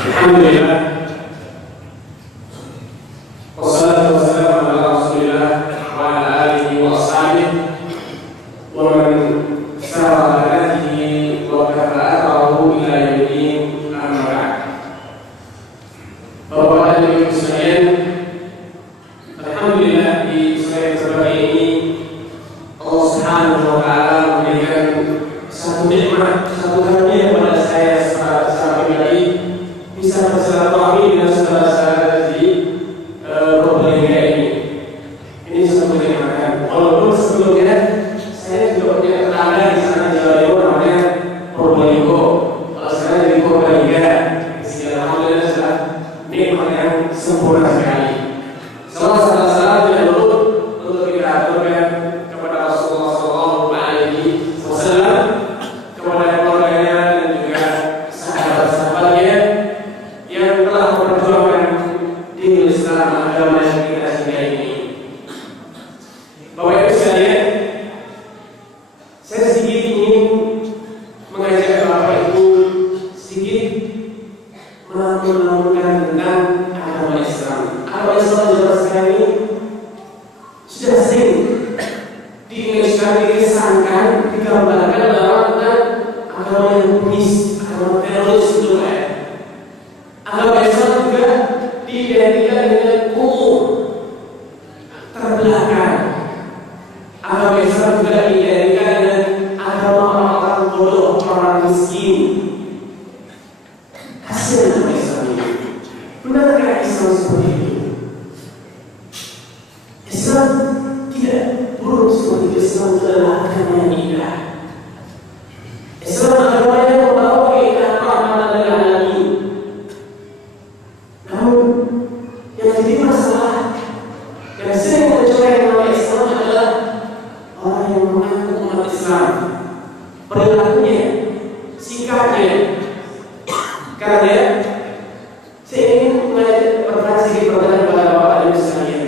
Alhamdulillah. Wassalatu wassalamu ala Rasulillah wa ala alihi wa ashabihi wa man sara ala hadihi wa tabi'ahu ila yaumil amma ba'd. Bapak dan Ibu sekalian, alhamdulillah di sore sebagai ini Allah Subhanahu wa taala memberikan satu nikmat, satu karunia kepada saya secara pribadi bisa bersilaturahmi dengan saudara-saudara di Purbalingga ini. Ini satu kenikmatan. Walaupun sebelumnya saya juga punya tetangga di sana di Jawa Timur namanya Purbalingga. Kalau sekarang jadi Purbalingga, alhamdulillah sudah nikmat yang sempurna sekali. Salah tidak luput untuk kita aturkan kepada Rasulullah SAW, kepada keluarganya dan juga sahabat-sahabatnya yang telah memperjuangkan din Islam, agama yang kita cintai ini. Bapak Ibu sekalian, saya sedikit ingin mengajak Bapak Ibu sedikit melanjutkan tentang agama Islam. Agama Islam zaman sekarang ini sudah sering di Indonesia dikesankan, digambarkan dalam tentang agama yang komunis, agama teroris itu ya. Agama Islam juga diidentikan dengan kumuh, terbelakang. Agama Islam juga diidentikan dengan agama orang-orang bodoh, orang miskin. Hasil agama Islam ini, benarkah Islam seperti itu? Islam tidak buruk seperti itu. Islam adalah agama yang indah. Islam agama yang membawa keindahan rahmatan lil alamin. Namun yang jadi masalah yang sering mencoreng nama Islam adalah orang yang mengaku umat Islam, perilakunya, sikapnya. Karena saya ingin bertanya sedikit pertanyaan kepada Bapak dan Ibu sekalian.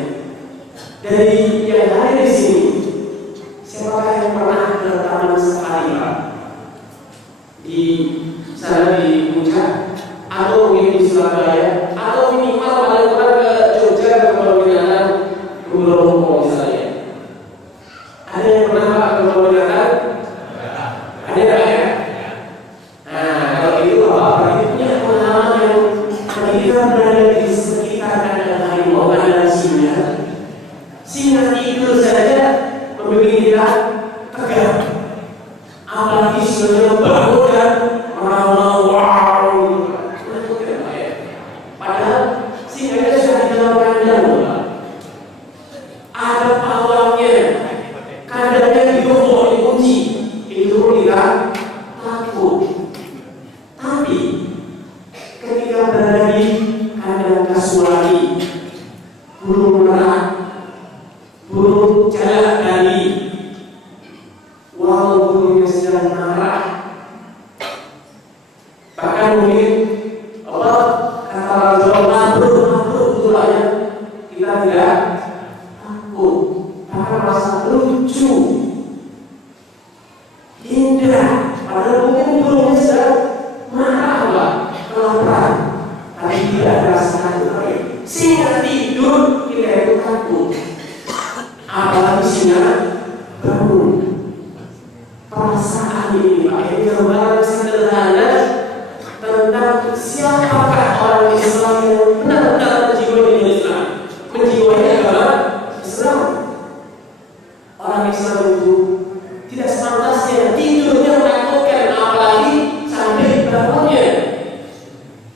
Dari yang hadir di sini, siapakah yang pernah ke Taman Safari Pak? Di sana di Puncak, atau mungkin di Surabaya, atau minimal paling kurang ke Jogja, ke Pulau Binatang, ke Pulau Romo misalnya. Ada yang pernah Pak ke Pulau Binatang? Ada nggak ya? Nah, kalau itu Bapak berarti punya pengalaman yang ketika berada di sekitar ada harimau, ada singa tidur saja membuat kita tegak. Apalagi singa bangun dan merawat, padahal singa sudah di dalam kandang. Ada pawangnya, kandangnya digembok, dikunci. Itu kita takut. Tapi ketika berada di kandang kasuari, burung merak, burung jalak tadi, walau burungnya sedang marah, bahkan mungkin Allah kata Rasulullah mabrur betul ya, kita tidak takut, bahkan merasa lucu, indah. Padahal mungkin burungnya sedang marah Pak, kelaparan, tapi tidak ada rasa takut. Singa tidur kita itu takut. Apalagi singa bangun. Perasaan ini Pak, ini gambaran sederhana tentang siapakah orang Islam yang benar-benar menjiwai Islam, menjiwai agama Islam. Orang Islam itu tidak sepantasnya tidurnya menakutkan, apalagi sampai bangunnya.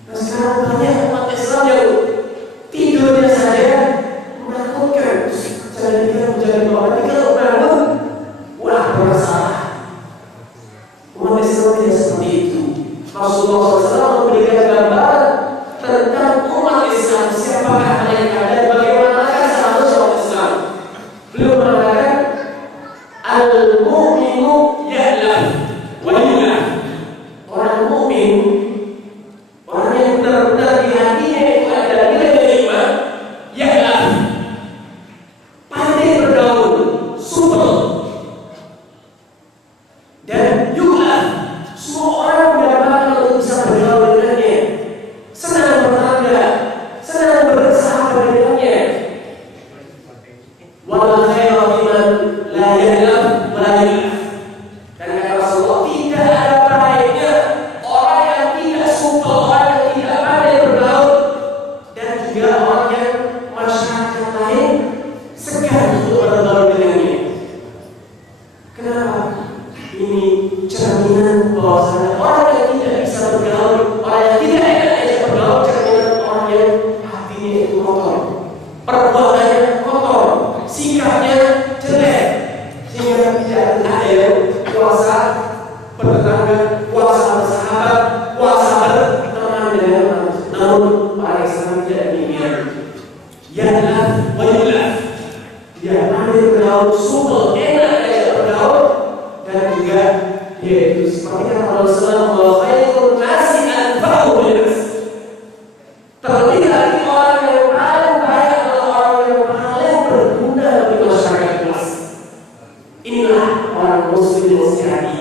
Nah, sekarang banyak umat Islam yang tidurnya saja menakutkan. Jadi kita menjadi orang ini kalau bangun, wah bermasalah. Umat Islam tidak seperti itu. Rasulullah SAW memberikan gambaran tentang umat Islam, siapakah mereka dan bagaimanakah seharusnya umat Islam. Beliau mengatakan, al-mu'minu ya'laf wa yulaf. Orang mukmin, orang yang benar-benar di hatinya itu ada nilai iman, ya'laf, pandai bergaul, supel, dan yulaf. Semua orang mendapatkan untuk bisa bergaul dengannya. bahwasanya orang yang tidak bisa bergaul, orang yang tidak enak diajak bergaul, cerminan orang yang hatinya itu kotor, perbuatannya kotor, sikapnya jelek, sehingga tidak ada yang kuasa bertetangga, kuasa bersahabat, kuasa berteman dengan manusia. Namun para Islam tidak demikian. Ya'laf wa yulaf. Dia pandai bergaul, supel, enak diajak bergaul, dan juga dia itu seperti kata Rasulullah, wa khairun nasi anfa'uhum linnas. Terlebih lagi orang yang paling baik adalah orang yang paling berguna bagi masyarakat luas. Inilah orang muslim yang sejati.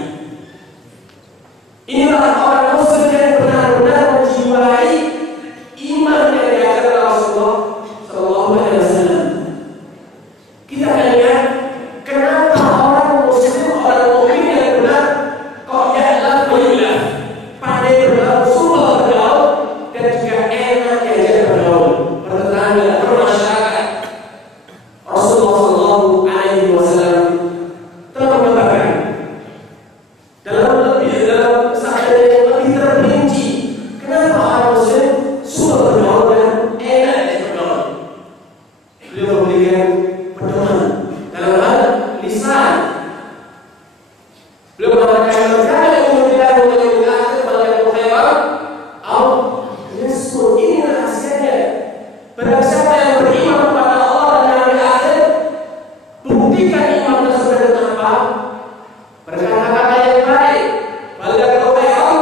Inilah orang muslim yang benar-benar menjiwai iman yang diajarkan Rasulullah Sallallahu Alaihi Wasallam. Kita akan lihat kenapa orang muslim, orang mukmin yang benar kok ya'laf wa yulaf, pandai bergaul, supel bergaul, dan juga enak diajak bergaul, bertetangga, bermasyarakat. Rasulullah Sallallahu Alaihi Wasallam telah mengatakan dalam sabda yang lebih terperinci kenapa orang muslim supel bergaul dan enak diajak bergaul. Beliau memberikan pedoman dalam hal lisan. Beliau mengatakan kalau kita mengakhir balik khairan atau yasmut, ini rahasianya. Barang siapa yang beriman kepada Allah dan hari akhir, buktikan iman tersebut dengan apa? Berkata-kata yang baik, balik khairan,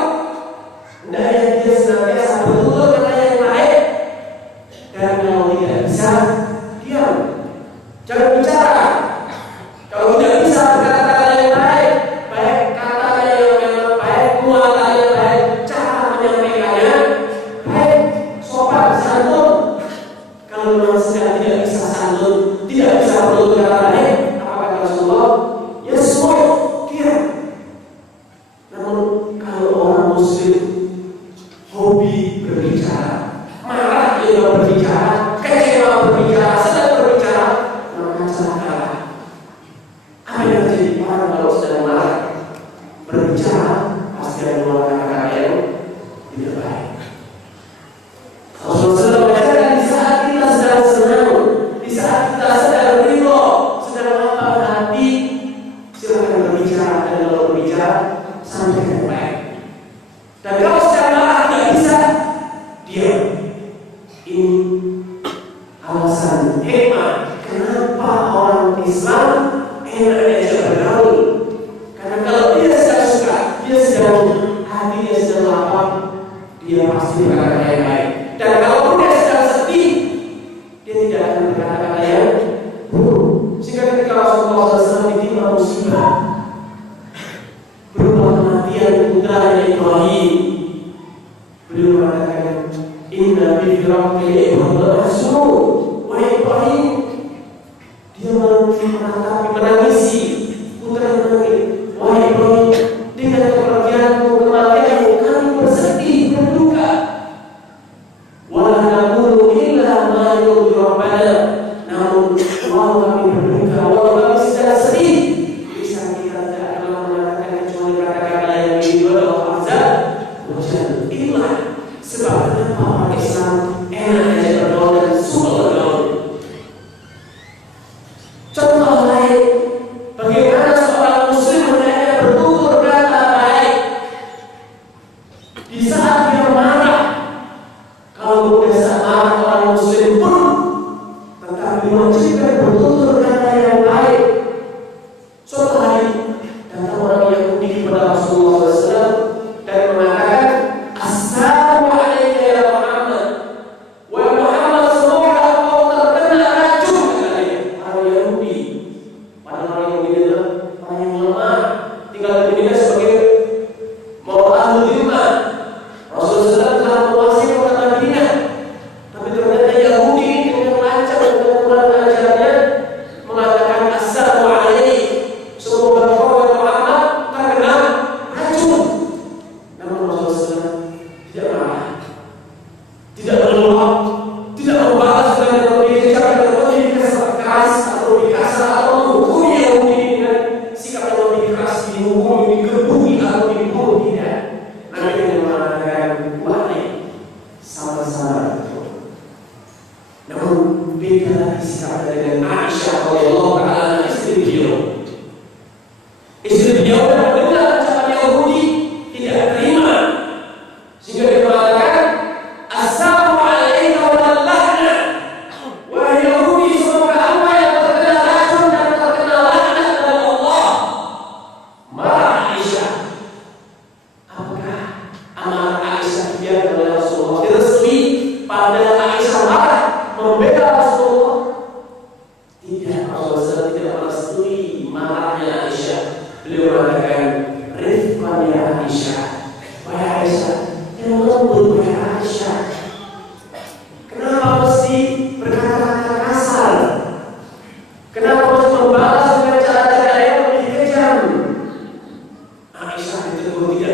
hendaknya dia senantiasa bertutur kata yang baik, dan kalau tidak bisa diam, jangan bicara. Kalau tidak bisa berkata-kata yang baik, baik katanya yang memang baik, muatan yang baik, cara menyampaikannya baik, sopan, santun. Kalau memang sedang tidak bisa santun, tidak bisa bertutur kata baik, apa kata Rasulullah? Ya semua diam. Namun kalau orang muslim hobi berbicara, marah dia berbicara, kecewa berbicara, sedang berbicara, maka celakalah. Apa yang terjadi orang kalau sedang marah berbicara pasti ada mengeluarkan kata yang tidak baik. Rasulullah SAW mengajarkan di saat kita sedang senang, di saat kita sedang ridho, sedang lapang hati, silakan berbicara, dan kalau berbicara sampaikan yang baik. Dan kalau sedang marah tidak bisa, diam. Ini alasan hikmah kenapa orang Islam enak diajak bergaul. Karena kalau dia sedang suka, dia sedang hati, dia sedang lapang, dia pasti berkata-kata yang baik. Dan kalau dia sedang sedih, dia tidak akan berkata-kata yang buruk. Sehingga ketika Rasulullah SAW ditimpa musibah berupa kematian putranya Ibrahim, beliau mengatakan, inna bi firaqi Ibrahim lahzun. Wahai Ibrahim, dia menangisi putra menangis. Wahai Ibrahim, dengan kepergianmu, kematianmu, kami bersedih, berduka. Wala naqulu illa ma yurdi Rabbana. Namun walau kami berduka, walau kami sedang sedih, lisan kita tidak akan mengatakan kecuali kata-kata yang dijual azab. Inilah sebab kenapa orang Islam enak diajak bergaul dan suka bergaul. Contoh lain, bagaimana seorang muslim hendaknya bertutur kata baik di saat dia marah. Kalau pada saat marah orang muslim pun tetap diwajibkan bertutur kata yang baik. Contoh lain, datang orang Yahudi kepada Rasulullah SAW dan mengatakan, Assalamu alaikum ya Muhammad.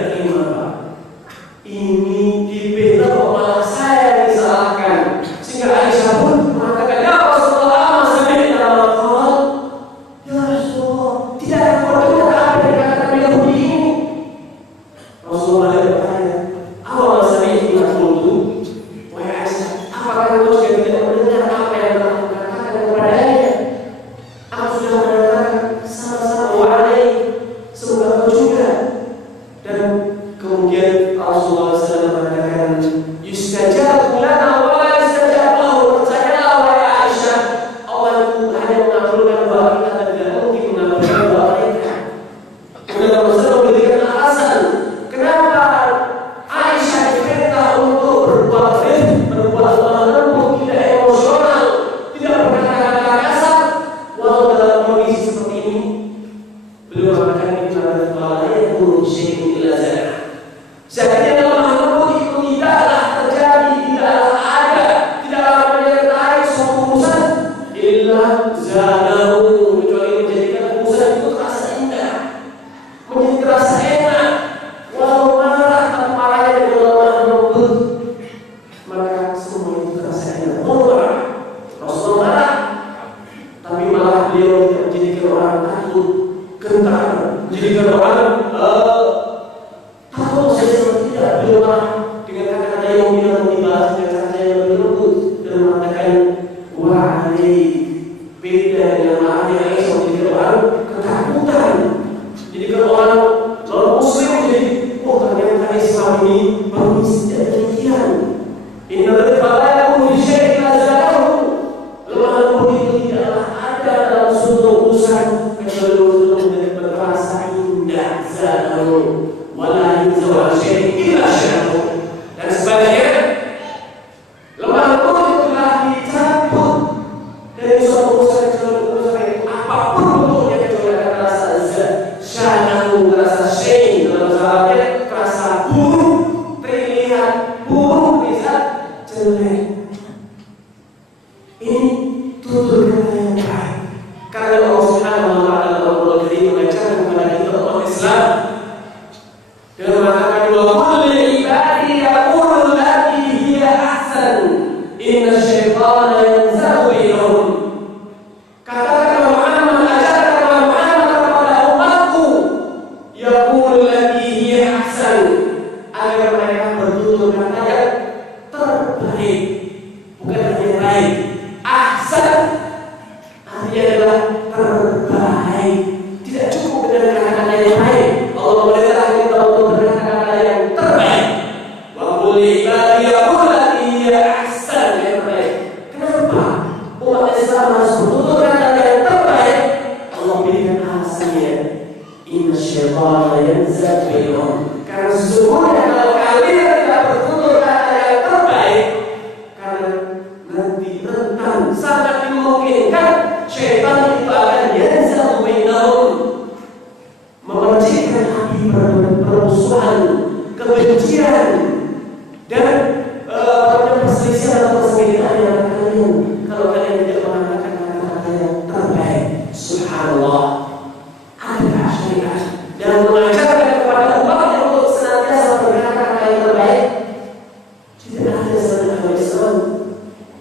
terima, Pak. Ini dibela kok malah saya yang disalahkan. Sehingga Aisyah pun mengatakan, ya Rasulullah, masih dalam akal. Ya Rasulullah, tidak ada keluarga apa yang dikatakan Yahudi ini. Rasulullah bertanya, awal saya tidak kultu. Wahai Aisyah, apakah engkau sudah tidak mendengar apa yang telah katakan kepadanya? Aku sudah mengatakan sama-sama wa'alai, semoga engkau juga. Dan kemudian Rasulullah SAW mengatakan, yustajab lana wa la yustajab lahu. Percayalah wahai Aisyah, Allah itu hanya mengabulkan doa kita dan tidak mungkin mengabulkan doa mereka. Kemudian Rasulullah memberikan alasan kenapa Aisyah diperintah untuk berbuat lemah lembut, tidak emosional, tidak berkata-kata kasar, walau dalam kondisi seperti ini. Beliau mengatakan ibarat Allah yang buruk syai'un illa zana. Jadi lemah lembut itu tidaklah terjadi, tidaklah ada, tidaklah menyertai suatu urusan illa zanahu, kecuali menjadikan urusan itu terasa indah, menjadi terasa enak. Walau marah, tapi marahnya dengan lemah lembut, maka semua itu terasa enak. Marah, Rasulullah marah, tapi malah beliau tidak menjadikan orang takut, gentar, menjadikan orang takut saja. Tidak, beliau marah dengan kata-kata yang bilang dibahas dengan kata yang lebih lembut dan mengatakan wa'alai, beda dengan marahnya Aisyah menjadikan orang ketakutan, menjadikan orang non-muslim jadi, oh ternyata Islam ini bagus, tidak demikian. Inna lillahi yakunu fi syai'in azalamu. Lemah lembut itu tidaklah ada dalam suatu urusan kecuali urusan menjadi berasa indah zalamu wala yuzawal syai'in illa syai'un. Dan sebaliknya, lemah lembut itu telah dicabut dari suatu urusan kecuali urusan yang apapun bentuknya kecuali ada rasa syanahu, rasa syai'in, dalam sahabatnya rasa buruk, terlihat buruk, bisa jelek. Ini tutur kata yang baik. Karena Allah Subhanahu wa taala dalam Al-Qur'an mengajarkan kepada kita umat Islam dengan mengatakan wa qul li ibadi yaqulu allati hiya ahsan inna syaitana yanzahu bainahum. Katakan Muhammad, ajarkan Muhammad kepada umatku yaqulu allati hiya ahsan, agar mereka bertutur kata yang terbaik, bukan hanya baik. Ahsan artinya adalah terbaik. Tidak cukup dengan kata-kata yang baik. Allah memerintah kita untuk berkata-kata yang terbaik. Wa qul ibadi yaqulu allati hiya ahsan, yang terbaik. Kenapa umat Islam harus bertutur kata yang terbaik? Allah berikan alasannya. Inna syaitana yanzagu bainahum. Karena sesungguhnya kalau kalian tidak bertutur kata yang terbaik, karena nanti rentan, sangat dimungkinkan syaitan itu akan yanzagu bainahum, memercikkan hati permusuhan, kebencian, dan perselisihan atau perselisihan yang kalian kalau kalian tidak mengatakan kata-kata yang terbaik. Subhanallah, ada syariat yang mengajarkan kepada umatnya untuk senantiasa berkata-kata yang terbaik. Tidak ada selain agama Islam.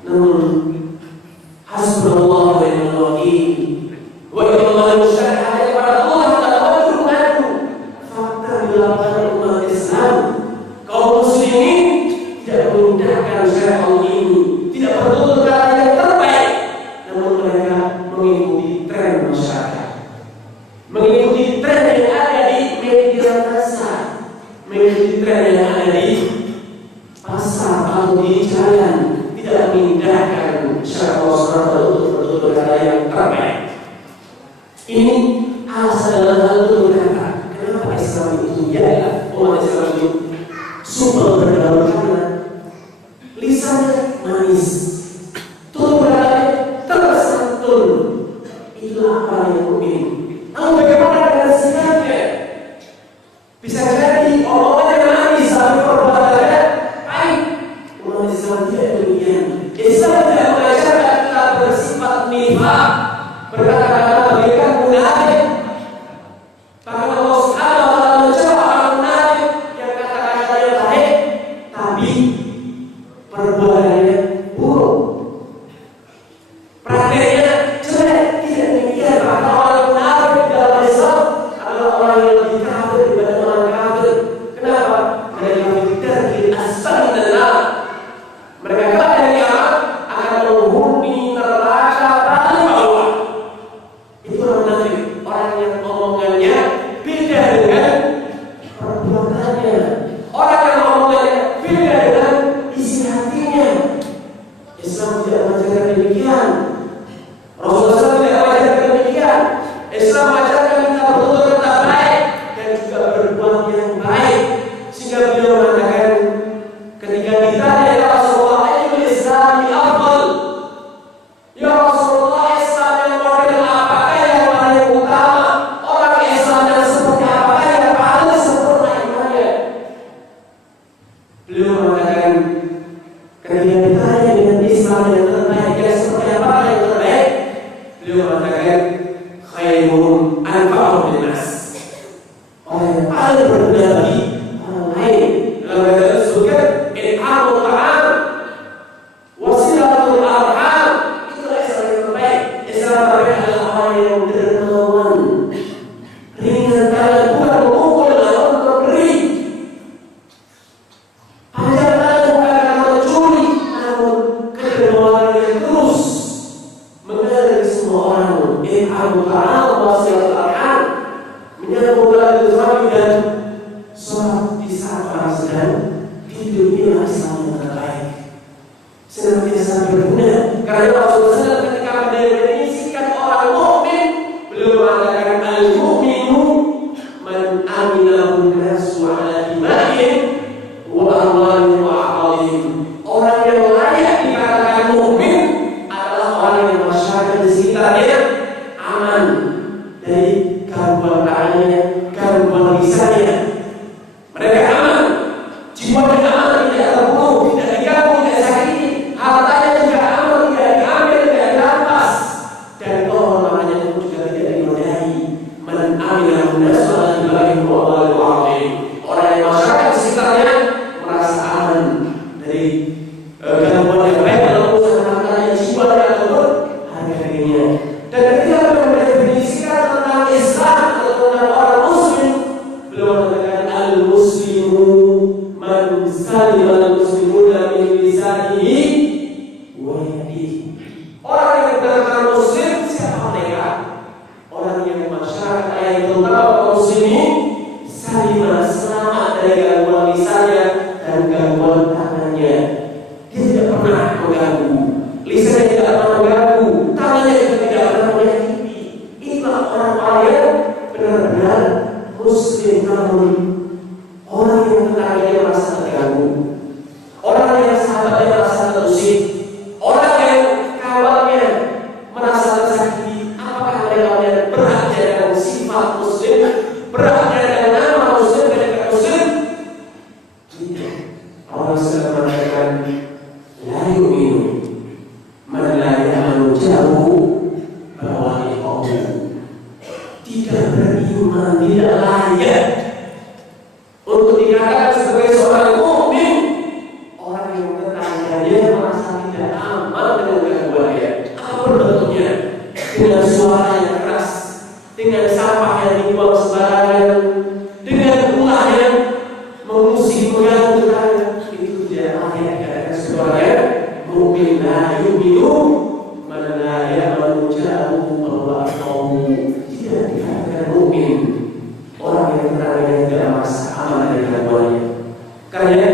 Namun hasbunallah wa ni'mal wakil. Wa innallaha yusyari hanya kepada Allah kita wajib mengadu. Fakta di lapangan umat Islam, kaum muslimin tidak mengindahkan syariat Allah ini, tidak bertutur kata yang terbaik, namun mereka mengikuti tren masyarakat, mengikuti tren yang ada di media massa, mengikuti tren yang ada di pasar atau di jalan, tidak mengindahkan syariat Allah SWT untuk bertutur kata yang terbaik. Ini alasan dalam hal itu berkata, kenapa Islam itu ya, umat Islam itu supel bergaul, karena lisannya manis, tutur katanya tersantun. Itulah apa yang mungkin. Lalu bagaimana dengan sikapnya? Bisa jadi omongannya manis tapi perbuatannya baik. Umat Islam tidak demikian. Islam tidak mengajarkan kita bersifat nifaq, berkata-kata bagaikan munafik. Bahkan Allah Subhanahu wa taala mencela orang munafik dan di dunia Islam yang terbaik. Senantiasa berguna karena Rasulullah ketika mendefinisikan orang mukmin beliau mengatakan al-mu'minu man aminahun nasu ala dima'in wa amwalihim wa aqalihim. Orang yang layak dikatakan mukmin adalah orang yang masyarakat di sekitarnya aman dari gangguan tangannya, gangguan lisannya. Mereka aman, jiwanya aman, tidak terbunuh, tidak diganggu, tidak sakiti, hartanya juga aman, tidak diambil, tidak dirampas, dan kehormatannya pun juga tidak dinodai. Man aminah nasu ala dima'in wa amwalihim wa aqalihim. Orang yang masyarakat di sekitarnya merasa aman dari gangguan yang baik dalam urusan hartanya, jiwanya ataupun harga dirinya. Dan ketika mendefinisikan tentang Islam atau tentang orang Muslim, beliau mengatakan al-muslimu man salima al-muslimuna min lisanihi wa yadihi. Orang yang benar-benar Muslim siapa mereka? Orang yang masyarakat yang terutama kaum muslimin salima, selamat dari gangguan lisannya dan gangguan tangannya. Dia tidak pernah mengganggu, lisannya tidak pernah mengganggu, tangannya juga tidak pernah menyakiti. Itulah orang-orang yang benar-benar Muslim, namun orang yang tetangganya merasa terganggu, orang yang sahabatnya merasa terusik, orang yang kawannya merasa tersakiti. Apakah mereka berhaknya dengan sifat Muslim, berhaknya dengan nama Muslim dan tidak Muslim? Tidak. Allah sedang mengatakan la yu'minu man la ya'manu jahu bawa'iqahu. Tidak beriman, tidak layak untuk dikatakan sebagai seorang mukmin orang yang tetangganya merasa tidak aman dengan gangguannya, apapun bentuknya, dengan suara yang keras, dengan sampah yang dibuang sembarangan, dengan ulah yang mengusik mengganggu tetangga. Itu tidak layak dikatakan sebagai mukmin. La yu'minu man la ya'manu jahu bawa'iqahu. Tidak dikatakan mukmin orang yang tetangganya tidak merasa aman dari gangguannya. Karena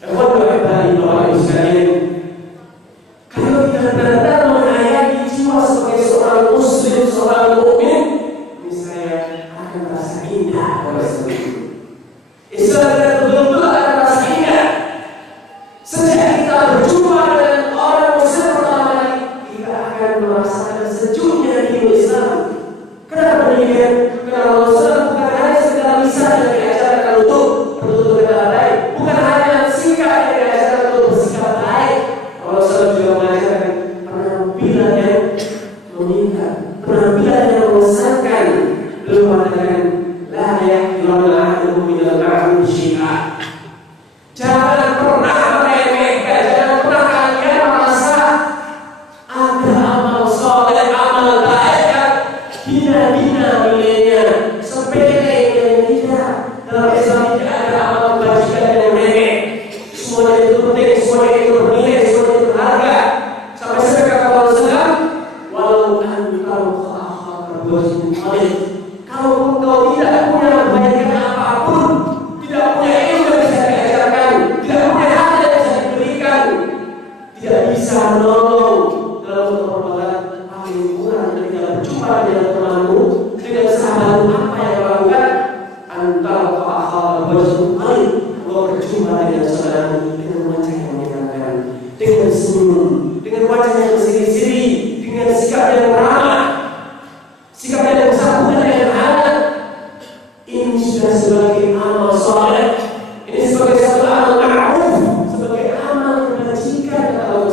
ikhwan wa akhwat Bapak Ibu sekalian, kalau kita benar-benar menghayati jiwa sebagai seorang Muslim, seorang mukmin, misalnya akan merasa indah pada saat itu. Islam betul-betul akan merasa indah. Sejak kita berjumpa dengan orang Muslim pertama kali, kita akan merasakan sejuknya hidup Islam. Kenapa demikian? Karena Rasulullah bukan hanya sekedar lisan yang diajarkan untuk bertutur kata baik, bukan hanya sikap yang diajarkan untuk bersikap baik. Rasulullah juga mengajarkan penampilan yang meningkat, penampilan yang mengesankan. Beliau mengatakan la yahqiranna ahadukum minal ma'ruf syai'an. Jangan pernah meremehkan, jangan pernah kalian merasa ada amal soleh, amal baik yang hina-hina nilainya, sepele yang tidak. Dalam Islam tidak ada amal kebajikan yang remeh. Semuanya itu penting, semuanya itu bernilai, semuanya itu berharga. Sampai kata Rasulullah, walau antum akhaka berwajib khalid. Kalau engkau tidak punya kebaikan apapun, tidak punya ilmu yang bisa diajarkan, tidak punya hal yang bisa diberikan, tidak bisa menolong dalam suatu perbuatan paling kurang ketika berjumpa dengan temanmu, dengan sahabatmu, apa yang dilakukan? Antara akhal berwajib khalid, engkau berjumpa dengan saudaramu dengan wajah yang menyenangkan, dengan senyum, dengan wajah yang berseri-seri, dengan sikap yang ramah, sikap yang bersambungan dengan anak. Ini sudah sebagai amal soleh, ini sebagai satu amal ma'ruf, sebagai amal kebajikan. Kalau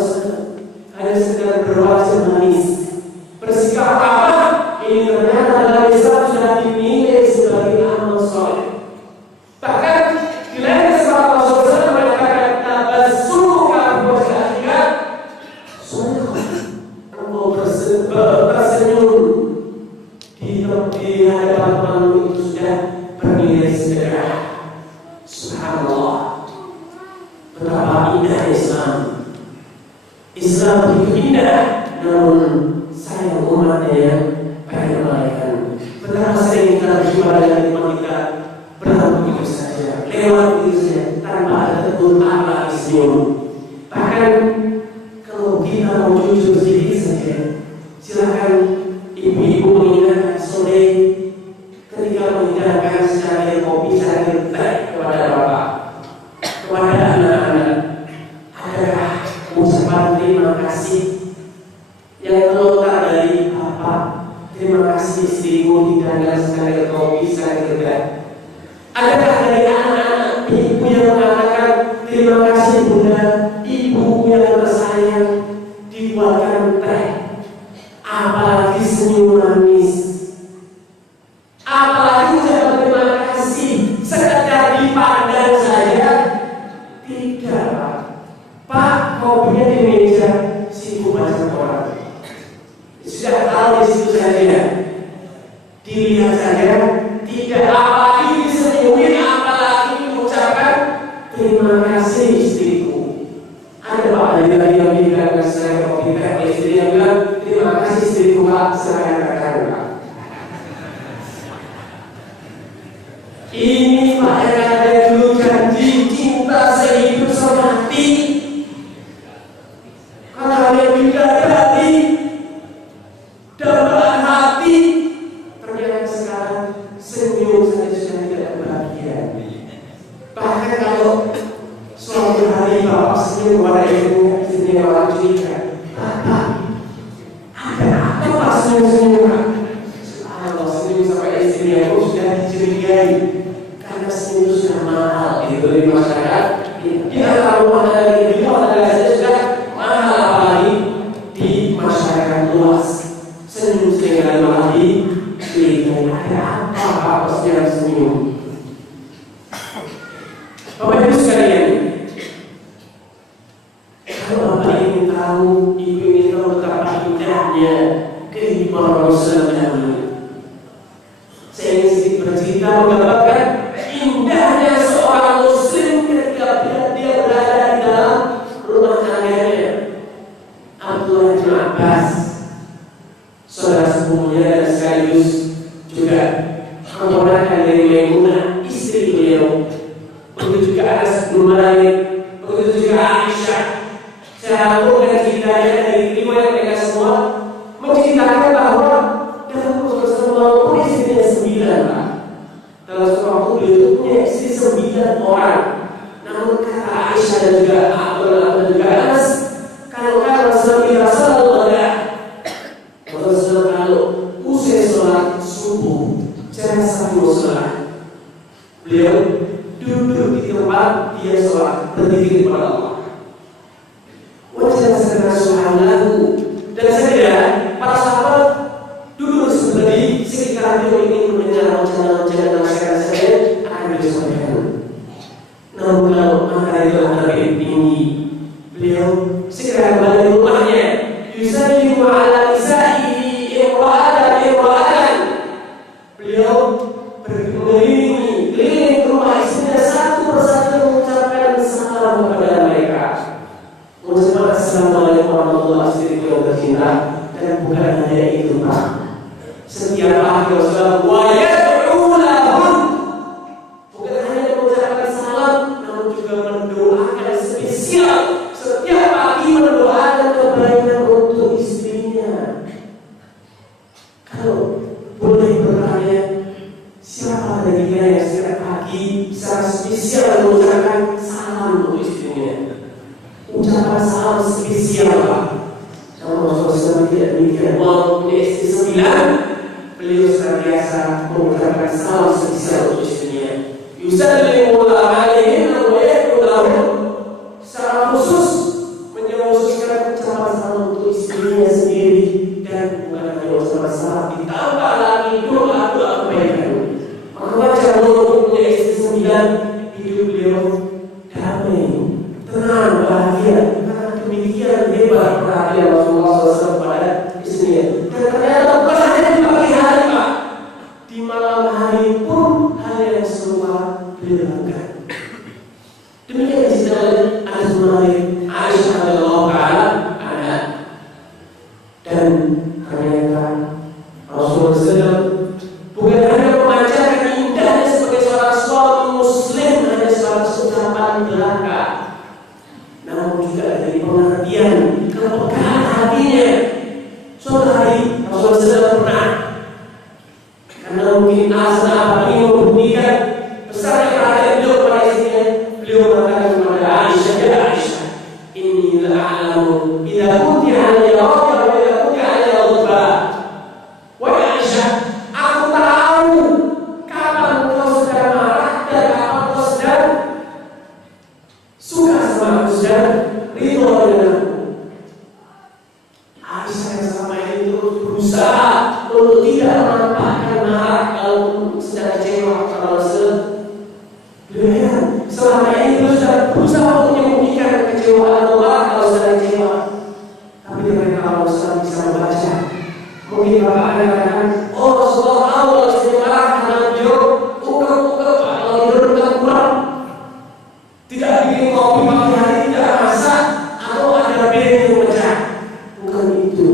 hanya sekedar berwajah manis, bersikap ramah, ini ternyata dalam Islam sudah dinilai sebagai amal soleh. Bahkan di lain kesempatan Rasulullah mengatakan tabassumuka wajhika sedekah. Engkau tersenyum di hadapan temanmu itu sudah bernilai sedekah. Subhanallah, betapa indah Islam. Islam begitu indah, namun sayang umatnya yang banyak melaikan. Betapa sering kita berjumpa dengan teman kita berantem begitu saja. saja, lewat begitu saja, tanpa ada tegur apa senyum. Bahkan kalau kita mau jujur sedikit saja, silakan ibu-ibu mengingatkan sore ketika menghidangkan secangkir kopi, secangkir teh kepada bapak, kepada anak-anak. Adakah ucapan terima kasih yang terlontar dari bapak? Terima kasih istriku hidangkan secangkir kopi, secangkir teh. Adakah dari anak-anak ibu yang mengatakan terima kasih bunda, ibu yang tersayang dibuatkan teh, apalagi senyum manis, apalagi ucapan terima kasih sekedar dipandang saja? Tidak, Pak, kopinya di meja, sibuk baca koran. Sudah tahu di situ saja, dilihat saja, tidak apalagi disenyumin, apalagi mengucapkan terima kasih istriku. Ada Pak dari yang bilang saya kopi teh, istri yang bilang terima kasih istriku Pak, saya katakan Pak. Ini Pak yang ada dulu janji cinta sehidup semati, katanya bidadari, dambaan hati, ternyata sekarang senyum saja sudah tidak bahagia. Bahkan kalau suatu hari bapak senyum kepada istrinya, orang curiga, Bapak, ada apa Pak senyum-senyum Pak? Kalau senyum sampai istrinya pun sudah dicurigai, karena senyum sudah mahal itu di masyarakat. Kita tahu ada lagi di kota saja sudah mahal, apalagi di masyarakat luas. Senyum sekali malah dicurigai, ada apa Pak pasti harus senyum. Bapak Ibu sekalian, kalau Bapak ingin tahu, Ibu ingin tahu betapa indahnya kehidupan Rasulullah dahulu, saya ingin sedikit bercerita menggambarkan indahnya seorang Muslim ketika dia berada di dalam rumah tangganya. Abdullah bin Abbas, saudara sepupunya dan sekaligus juga keponakan dari Maimunah, istri beliau. Begitu juga Anas bin Malik, begitu juga Aisyah. Saya rangkumkan ceritanya dari riwayat mereka semua, menceritakan bahwa dalam Rasulullah punya istrinya 9 Pak. Dalam sebuah waktu beliau itu punya istri 9 orang. Namun kata Aisyah dan juga Abdullah dan juga Anas, kalau Rasulullah kalau usai sholat subuh, jangan sambil sholat, beliau duduk di tempat dia sholat, berzikir kepada Allah. Wajah segera subhanallahu, dan segera para sahabat duduk seperti sekitar beliau ingin mendengar wacana-wacana nasihat saya akan disampaikan. Namun kalau mata itu lebih tinggi, beliau segera kembali ke rumahnya. Yusallimu ala nisa'ihi imra'atan. Beliau berkeliling ke rumah istrinya satu persatu mengucapkan salam kepada mereka. Mengucapkan assalamualaikum warahmatullahi wabarakatuh yang tercinta. Dan bukan hanya itu Pak, setiap pagi Rasulullah wa yad'u lahum, bukan hanya mengucapkan salam, namun juga mendoakan spesial. Setiap pagi mendoakan kebaikan untuk istrinya. Kalau boleh bertanya, siapa dari kita yang setiap pagi secara spesial mengucapkan salam untuk istrinya? Ucapan salam spesial Pak. Kalau Rasulullah tidak demikian, walaupun punya istri 9, beliau senantiasa mengucapkan salam spesial untuk istrinya. Yusallimu alaihim wa yad'u lahum, secara khusus menyerumuskan ucapan salam untuk istrinya sendiri, dan bukan hanya ucapan salam, ditambah lagi doa-doa kebaikan. Maka wajar walaupun punya istri 9, hidup beliau damai, tenang, bahagia. Karena demikian hebat perhatian Rasulullah SAW kepada istrinya. Dan ternyata bukan hanya di pagi hari Pak, di malam hari pun hal yang serupa beliau lakukan. Demikian disebutkan Anas bin Malik, Aisyah radhiyallahu taala anha. Dan ternyata Rasulullah SAW bukan hanya memancarkan indahnya sebagai seorang suami Muslim, 100 ucapan belaka, namun juga dari pengertian kepekaan hatinya. Suatu hari Rasulullah SAW pernah, karena mungkin asal ingin membuktikan besarnya perhatian beliau kepada istrinya, beliau mengatakan kepada Aisyah, ya Aisyah, inni la'alamu idza kunti 'alayya radiyah wa idza kunti 'alayya ghadba. Wahai Aisyah, aku tahu kapan kau sedang marah dan kapan kau sedang suka sama aku, sedang ridho dengan aku. Aisyah yang selama ini terus berusaha untuk tidak menampakkan marah kalau sedang kecewa kepada Rasul. Beliau selama ini terus berusaha untuk menyembunyikan kekecewaan atau marah kalau sedang kecewa. Tapi ternyata kalau Rasul bisa membaca, mungkin Bapak akan katakan, oh Rasulullah tahu kalau sedang marah karena beliau ukel-ukel kalau tidur dengan kurang, tidak bikin kopi pagi hari, tidak masak, atau ada piring yang pecah. Bukan itu.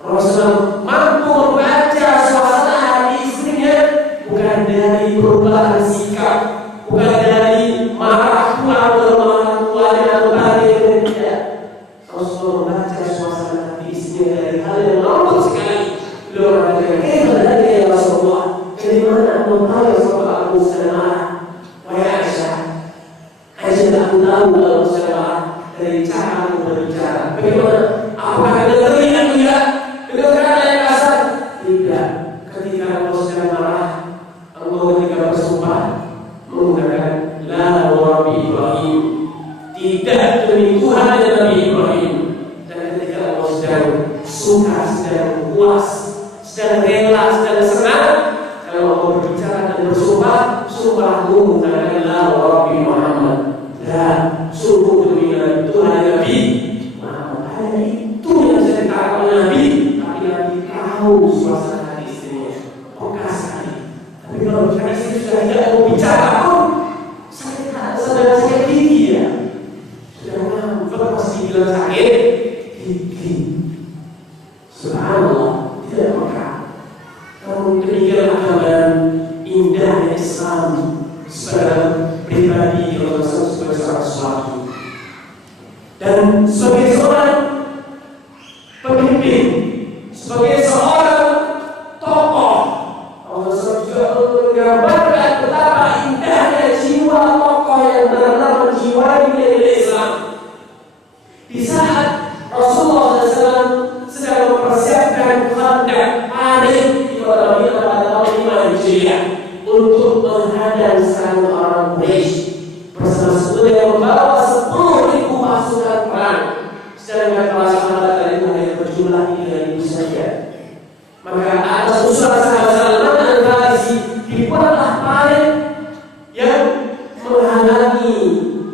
Rasulullah mampu membaca suasana hati istrinya, bukan dari perubahan sikap, bukan dari marah tua atau marah tuanya atau bagaimana, tidak. Rasulullah membaca suasana hati istrinya dari hal yang lembut sekali. Beliau mengatakan, bagaimana ya Rasulullah? Dari mana aku tahu ya Rasulullah aku sedang marah? Wahai Aisyah, Aisyah aku tahu kalau sedang marah dari cara aku berbicara. Bagaimana? Apakah ada teriak tidak? Dengan kata yang kasar? Tidak. Ketika engkau sedang marah, engkau ketika bersumpah menggunakan la wa rabbi Ibrahim, tidak demi Tuhan dan Nabi Ibrahim. Dan ketika engkau sedang suka, sedang puas, sedang rela, sedang senang, kalau engkau berbicara dan bersumpah, sumpahmu menggunakan la wa rabbi Muhammad, dan sungguh demi Tuhan dan Nabi Muhammad. Hanya itu yang bisa dikatakan oleh Nabi. Nabi tahu suasana hati istrinya, peka sekali. Tapi kalau istri sudah tidak mau bicara pun, saudara sakit gigi ya, sudah ngambek pasti bilang sakit gigi. Subhanallah, tidak peka. Namun demikian gambaran indahnya Islam sebagai pribadi kalau sebagai seorang suami dan sebagai seorang pemimpin, sebagai seorang tokoh. Allah juga menggambarkan betapa indahnya jiwa tokoh yang benar-benar menjiwai nilai Islam. Di saat Rasulullah SAW sedang mempersiapkan Khandaq Panik di kota Madinah pada tahun 5 Hijriah untuk menghadang serangan orang Quraisy bersama sekutu yang membawa 10.000 pasukan perang, sedangkan para sahabat tadi hanya berjumlah 3.000 saja. Maka atas usulan sahabat Salman Al-Farisi dibuatlah parit yang menghalangi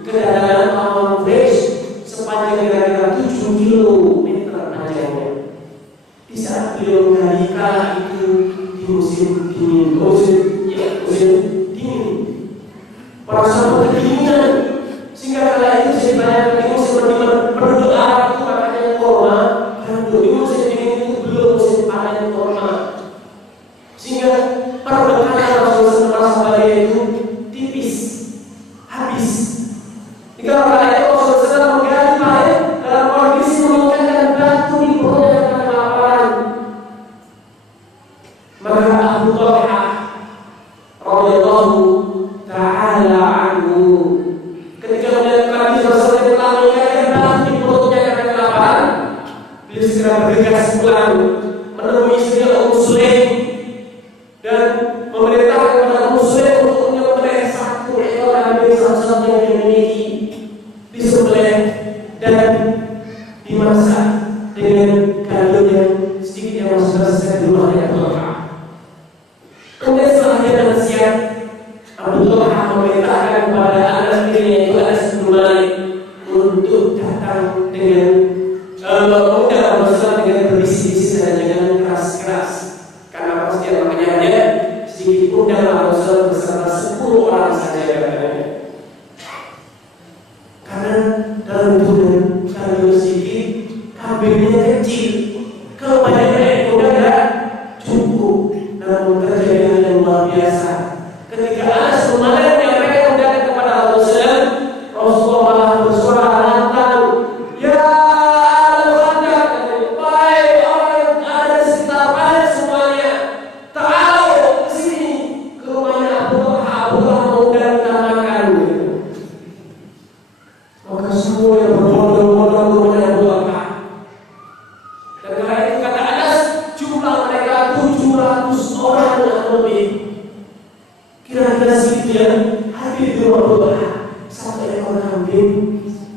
kedatangan orang Quraisy sepanjang kira-kira 7 kilometer panjangnya. Di saat beliau menghadiri kala itu di musim dingin, musim dingin, para sahabat kedinginan, sehingga kala itu saya banyak di musim penduduk Arab itu makanya korma, dan di musim dingin itu belum musim panen korma, sehingga perbekalan Rasulullah SAW itu tipis, habis. Jika kala itu Rasulullah SAW mengganti panen dalam kondisi mengikat batu di perutnya karena kelaparan, maka Abu Talha radhiyallahu ta'ala anhu ketika melihat Nabi Rasulullah telah mengikatkan batu di perutnya karena kelaparan, beliau segera bergegas pulang menemui istrinya Ummu Sulaim dan memerintahkan kepada Ummu Sulaim untuk menyembelih satu ekor kambing satu-satunya yang dimiliki, disembelih dan dimasak dengan kaldu yang sedikit yang masih tersisa di rumahnya Abu Talha. Kemudian setelah dia dan siap, Abu Talha memerintahkan kepada anak dirinya yaitu Anas bin Malik untuk datang dengan mengundang Rasulullah dengan berbisik-bisik dan dengan keras-keras, karena pasti makanya hanya sedikit undang Rasulullah beserta 10 orang saja katanya. Karena dalam tubuh kaldu sedikit, kambingnya kecil, kalau banyaknya ekor tidak cukup. Namun terjadi hal yang luar biasa ketika Anas bin Malik menyampaikan undangan berdoa, satu ekor kambing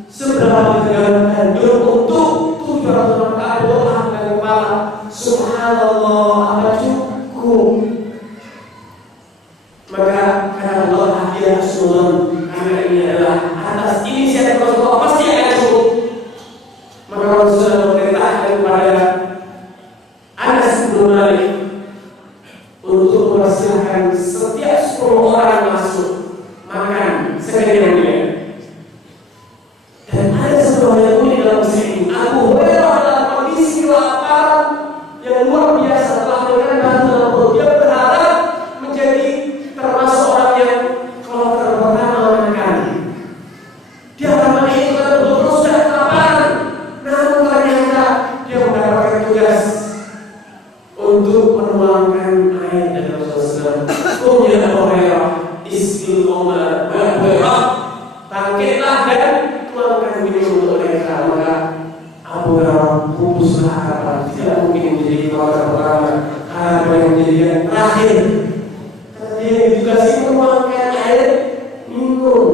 seberapa gandum untuk 700 rakaat doa dengan kepala. Subhanallah, apa cukup? Maka kata Allah, ya Rasulullah, karena ini adalah atas inisiatif Rasulullah, pasti akan cukup. Maka Rasulullah memerintahkan kepada Anas bin Malik untuk mempersilahkan setiap 10 orang masuk makan sekenyang dia. Dan ada sebuah yang unik dalam kisah ini. Abu Hurairah dalam kondisi lapar yang luar biasa telah dengan batu dalam perut. Dia berharap menjadi termasuk orang yang kloter pertama makan. Dia lama itu betul-betul sudah kelaparan. Namun ternyata dia mendapatkan tugas untuk menuangkan air dari Rasulullah. Kemudian Abu Hurairah iskil Umar bergerak, bangkitlah dan tuangkan minum untuk mereka. Maka Abu Hurairah pupuslah harapan, tidak mungkin menjadi kloter pertama, harapan yang menjadi yang terakhir. Dia dikasih menuangkan air minum.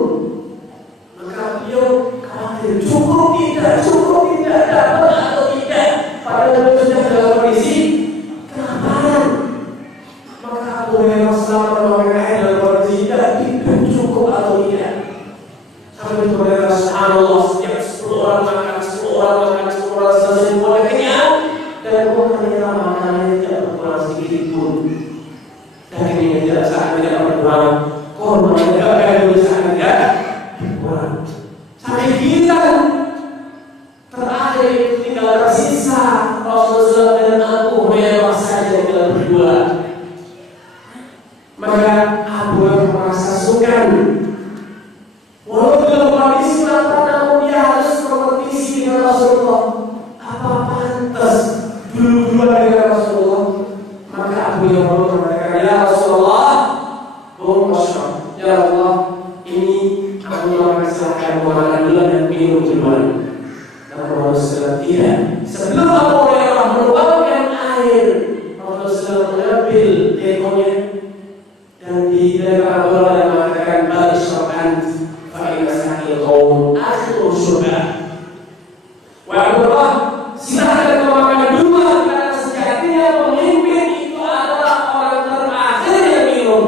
Maka beliau khawatir, cukup tidak, dapat atau tidak. Padahal beliau sudah dalam kondisi kelaparan. Maka Abu Hurairah selama menuangkan air dalam kondisi tidak cukup atau tidak. Sampai Abu Hurairah subhanallah, setiap 10 orang makan, 10 orang selesai semuanya kenyang. Dan ternyata makanannya tidak berkurang sedikit pun. Dagingnya tidak sangat berkurang, korbannya tidak sangat berkurang. Sampai hilang. Terakhir tinggal tersisa Rasulullah dan Abu Hurairah saja yang tinggal berdua. Maka Abu Hurairah merasa sungkan. Walaupun dalam kondisi lapar, namun dia harus berkompetisi dengan Rasulullah. Apa pantas dulu-duluan dengan Rasulullah? Maka Abu Hurairah mengatakan, ya Rasulullah, ya Allah, ini aku mempersilahkan makan duluan dan minum duluan. Namun Rasulullah tidak. Sebelum Abu Hurairah menuangkan air, Rasulullah mengambil tekonya dan dari Abu Hurairah mengatakan, bagi syar'an fa'ila sakil qawm akhir syurga. Wa Abu Hurairah, silakan makan duluan, karena sejatinya pemimpin itu adalah orang terakhir yang minum.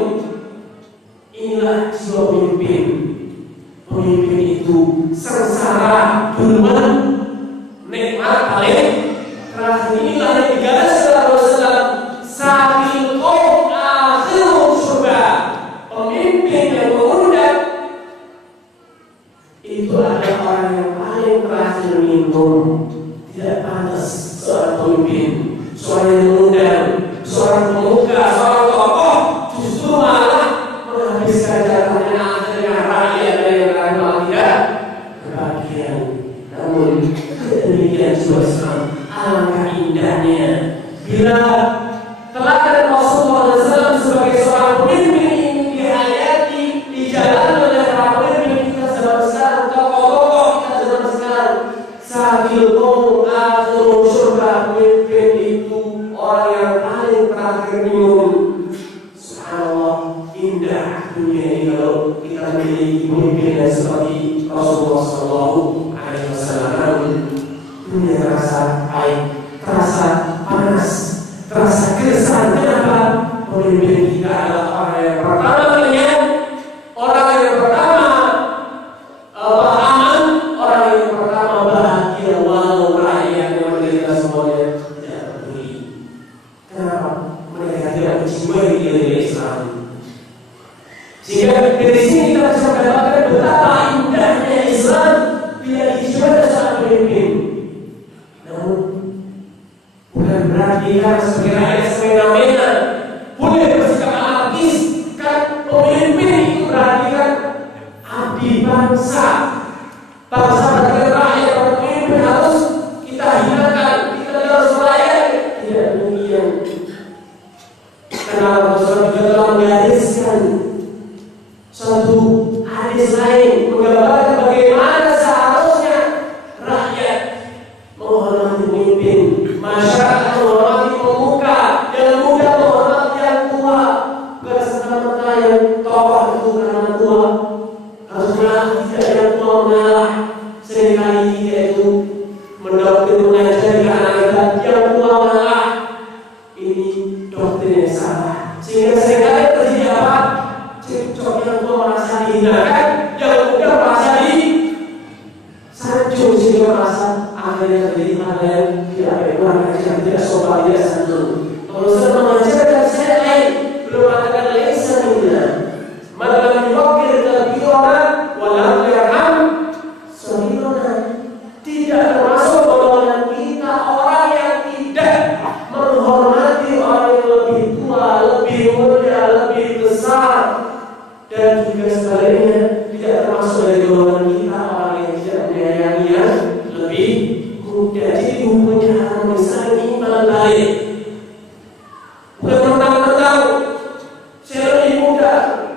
Inilah jiwa pemimpin. Pemimpin itu sengsara duluan, nikmat paling terakhir. Inilah yang digagas oleh Rasulullah. Sakil qawm akhir syurga. Pemimpin yang mengundang itu adalah orang yang paling terakhir minum. Tidak pantas seorang pemimpin, seorang yang mengundang, seorang pemuka, seorang tokoh justru malah menghabiskan jatahnya akhirnya rakyat yang malah tidak kebahagiaan. Namun demikian juga Islam, alangkah indahnya bila teladan Rasulullah SAW sebagai seorang pemimpin ini dihayati, dijalani oleh para pemimpin kita zaman sekarang, tokoh-tokoh kita zaman sekarang. Sakil qawm akhir syurga. Pemimpin itu orang yang paling terakhir minum. Subhanallah, indah dunia ini kalau kita memiliki pemimpin yang seperti Rasulullah SAW. Dunia terasa pahit, terasa panas, terasa keresahan. Kenapa? Pemimpin kita adalah orang yang pertama kenyang, orang yang pertama aman, orang yang pertama bahagia, walau rakyat yang menderita semuanya tidak peduli. Kenapa? Mereka tidak menjiwai nilai Islam. Sehingga dari sini kita bisa mendapatkan betapa indahnya Islam bila dijiwai seorang pemimpin. Namun bukan berarti kan sebagai rakyat semena-mena boleh bersikap anarkis. Kan pemimpin itu berarti kan abdi bangsa. Bangsa dan rakyat, pemimpin harus kita hinakan, kita harus melayani. Tidak demikian. Karena Rasulullah juga telah menggariskan suatu hadis lain menggambarkan bagaimana seharusnya rakyat menghormati pemimpin, masyarakat menghormati pemuka, yang muda menghormati yang tua. Bukan serta-merta yang tokoh itu karena tua, Harusnya tidak yang tua mengalah. Seringkali kita itu mendoktrin mengajari anak-anak yang tua mengalah. Ini doktrin yang salah. Sehingga seringkali terjadi apa? Cekcok yang tua merasa dihinakan, yang muda merasa disanjung, sehingga merasa akhirnya terjadi hal yang tidak baik, yang tidak sopan, tidak santun. Kalau saya mengajarkan saya lain, belum mengatakan lain santunnya. Maka diwakil kabirona walau yarham sahirona. Tidak termasuk golongan kita orang yang tidak menghormati orang yang lebih tua, lebih muda, lebih besar, dan juga sebaliknya tidak termasuk dari golongan kita orang yang tidak menyayangi yang lebih muda. Jadi hukumnya harus saling imbal balik. Bukan mentang-mentang saya lebih muda,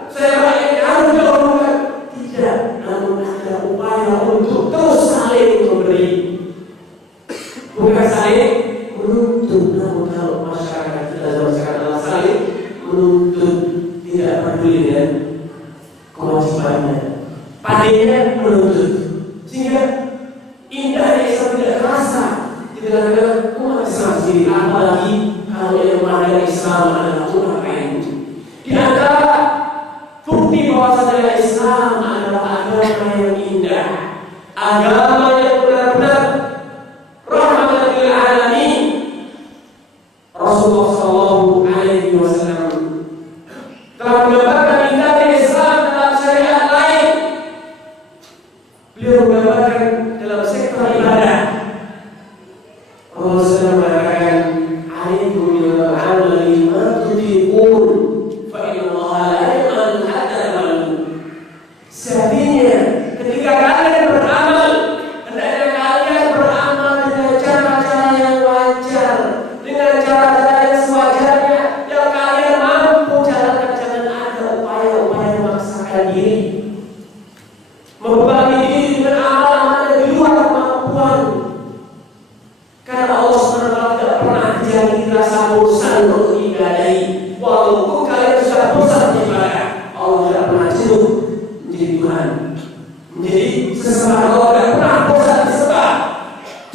saya rakyatnya harus jauh muda. Tidak, namun ada upaya untuk terus saling memberi, bukan saling menuntut. Namun kalau masyarakat kita zaman sekarang adalah saling menuntut, tidak peduli dengan kewajibannya, padanya menuntut, sehingga indahnya Islam tidak terasa di tengah-tengah umat Islam sendiri. Apalagi kalau yang mana Islam adalah umat lain. Di antara bukti bahwasanya Islam adalah agama yang indah, agama yang benar-benar rahmatan lil alamin. Rasulullah sallallahu alaihi wasallam telah menggambarkan indahnya Islam dalam syariat lain. Beliau menggambarkan dalam sektor ibadah. Rasulullah mengatakan, "Alaikum bil amali ma tutiqun, fa innallaha la ya'mal hatta ta'malu." Sebenarnya ketika kalian beramal, hendaknya kalian beramal dengan cara-cara yang wajar, dengan cara-cara yang sewajarnya, yang kalian mampu jalankan. Jangan ada upaya-upaya memaksakan diri, membebani diri dengan amal-amal yang di luar kemampuan. Karena Allah SWT tidak pernah menjadi rasa bosan untuk ibadahi. Walaupun kalian sudah bosan beribadah, Allah tidak pernah jenuh menjadi Tuhan, menjadi sesembahan. Allah tidak pernah bosan disembah.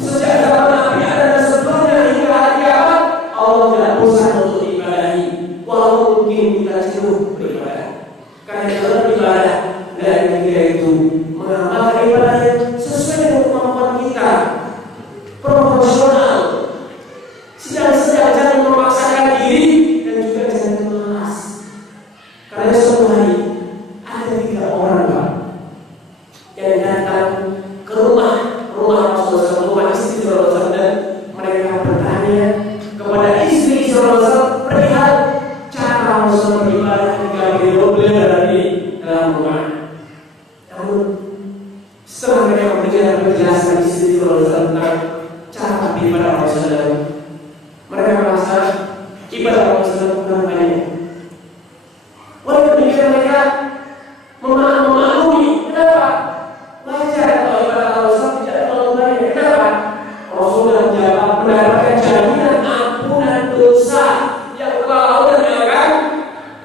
Sejak zaman Nabi ada dan sebelumnya hingga hari kiamat, Allah tidak bosan untuk ibadahi. Walaupun mungkin kita jenuh beribadah. Karena dalam ibadah dan kita itu mengamalkan ibadahnya sesuai dengan kemampuan kita, proporsional. Sedang-sedang jangan memaksakan diri dan juga jangan malas. Karena suatu hari ada 3 orang Pak yang datang ke rumah Rasulullah SAW, rumah istri Rasulullah SAW, dan mereka bertanya kepada istri Rasulullah SAW perihal cara Rasulullah beribadah ketika beliau berada di dalam rumah. Namun setelah mereka mendengar penjelasan istri Rasulullah SAW tentang cara beribadah Rasulullah, mereka merasa ibadah Rasulullah kurang banyak. Walaupun demikian mereka memaklumi. Kenapa? Wajar kalau ibadah Rasulullah tidak terlalu banyak. Kenapa? Rasulullah menjawab, mendapatkan jaminan ampunan dosa yang kalau dan akan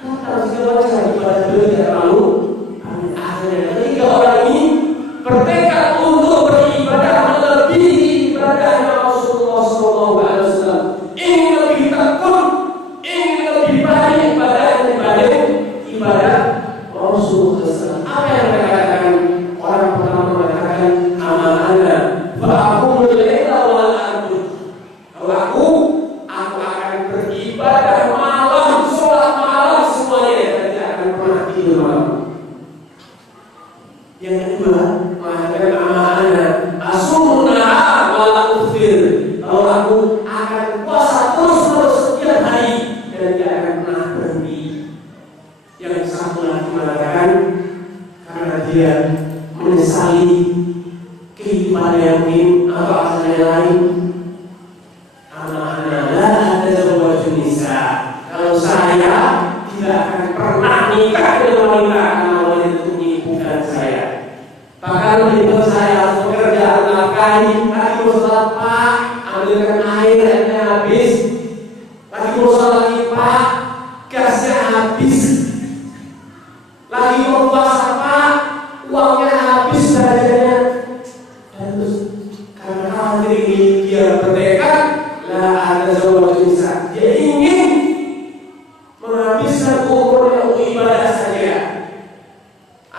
total. Sehingga wajar ibadah beliau tidak terlalu banyak. Akhirnya ketika orang ini bertekad untuk beribadah melebihi ibadahnya Rasulullah SAW, ingin lebih tekun, ingin lebih baik ibadah dibanding ibadah Rasulullah SAW. Apa yang mereka katakan? Orang pertama mengatakan, "Amanah, aku melaila wal ardu." Kalau aku akan beribadah malam, sholat malam semuanya, dan tidak akan pernah tidur malam. Yang kedua mengatakan, "Amanah, asumun nahar wal uftir." Kalau aku akan puasa terus setiap hari dan tidak akan pernah berhenti. Yang satu lagi mengatakan, karena dia menyesali kehidupan yang mungkin atau asal yang lain, "Amanah lah ada sebuah nisa." Kalau saya tidak akan pernah nikah dengan wanita karena wanita itu menyibukkan saya. Bahkan menyebut saya harus bekerja nafkahi, lagi mau sholat Pak, ambilkan air, airnya habis. Lagi mau sholat lagi Pak, gasnya habis. Lagi mau puasa Pak,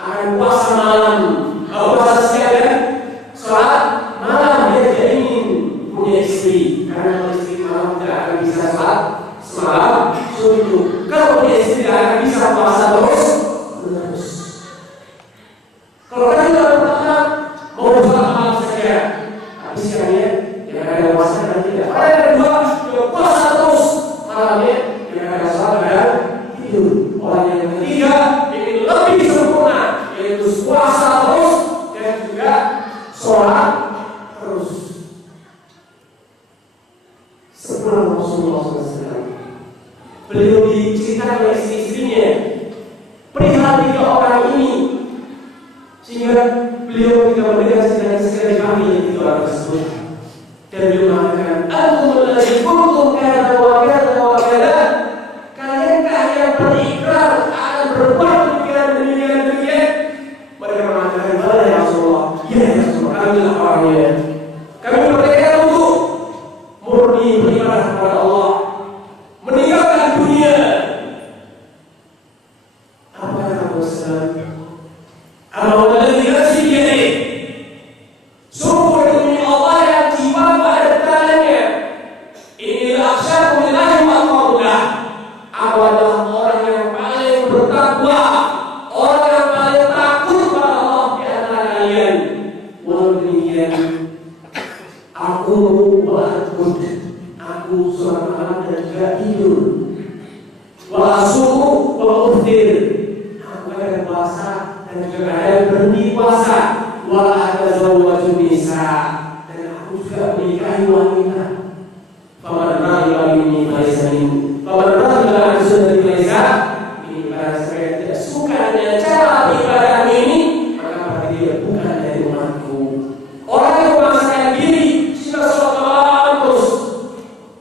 akan puasa malam, puasa siang dan sholat malam. Dia tidak ingin punya istri, karena kalau istri malam tidak akan bisa sholat semalam suntuk. Kalau punya istri tidak akan bisa puasa terus. Kalau kan tidak pertama mau sholat malam saja, tapi siangnya yang ada puasa dan tidak. Orang yang kedua dia puasa terus malamnya, yang ada sholat dan tidur. Orang yang ketiga ingin lebih sempurna, yaitu puasa terus dan juga sholat terus. Sebelum Rasulullah SAW, beliau diceritakan oleh istri-istrinya perihal 3 orang ini, sehingga beliau tidak mendengar segala dipanggil 3 orang tersebut. Dan beliau mengatakan, antum allazi kuntum kada wa kada wa kada. Kaliankah yang berikrar akan berbuat demikian? Mereka mengatakan, bala ya Rasulullah. Ya Rasulullah, kamilah orangnya. Kami bertekad untuk murni beribadah kepada Allah, meninggalkan dunia. Apa kata Rasulullah? Amal alladhi nafsi biyadihi. Sungguh demi Allah yang jiwaku ada di tangannya. Inilah akhsyakum lillahi wa atqakum. Aku adalah orang yang paling bertakwa, orang yang paling takut pada Allah di antara kalian. Walau demikian, aku wa'adkud, aku sholat malam dan juga tidur. Wa'asumu wa'uftir, aku akan puasa dan juga akan berhenti puasa. Wa'atazawwaju nisa, dan aku juga menikahi wanita. Faman raghiba minni falaysa minni, faman raghiba an sunnati falaysa minni. Barang siapa yang tidak suka dengan cara ibadah ini, maka berarti dia bukan dari umatku. Orang yang memaksakan diri sehingga sholat malam terus,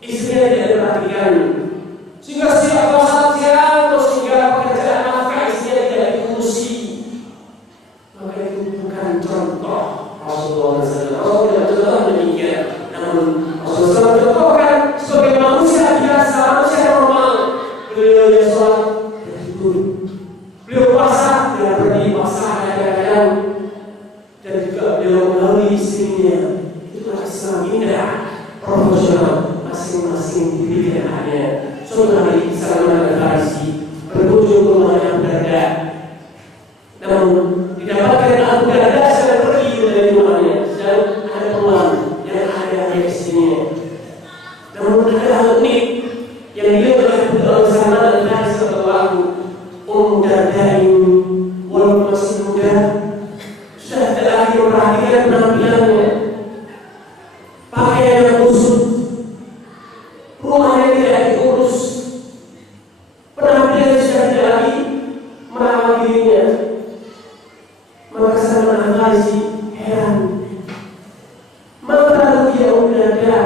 istrinya tidak diperhatikan, sehingga siap puasa siang terus, sehingga pekerjaan nafkah istrinya tidak diurusi, maka itu bukan contoh Rasulullah SAW. Rasulullah tidak contoh demikian. Namun Rasulullah contohkan sebagai manusia biasa, manusia normal. Beliau dia sholat dan tidur, beliau puasa dan berhenti puasa kadang-kadang, dan juga beliau melalui istrinya. Itulah Islam indah, profesional, masing-masing di pilihannya. Suatu hari Salman Al-Farisi berkunjung ke rumahnya Abu Darda. Namun didapatkan Abu Darda sedang pergi dari rumahnya, sedang ada teman yang ada istrinya. Namun ada hal unik yang dilihat oleh Salman Al-Farisi waktu Darda ini, walaupun masih muda, sudah tidak lagi memperhatikan penampilannya, pakaian yang kusut, rumahnya tidak diurus, penampilannya sudah tidak lagi merawat dirinya. Maka Salman Al-Farisi heran. Maka lalu dia Darda,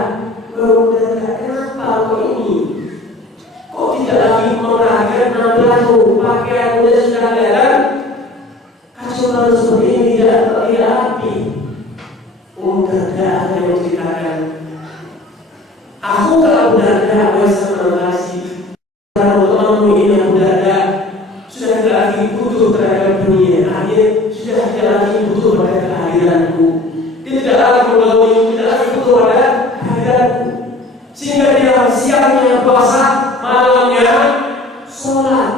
kenapa kau ini? Kok tidak lagi memperhatikan penampilanmu, pakaianmu sudah kelihatan kacau seperti ini, tidak rapi. Darda akan menceritakan, aku kalau Darda, wahai Salman Al-Farisi, kalau temanmu ini Abu Darda sudah tidak lagi butuh terhadap dunia, akhirnya sudah tidak lagi butuh pada kehadiranku. Dia tidak lagi menggauli, tidak lagi butuh pada kehadiranku, sehingga dia siangnya puasa, malamnya sholat.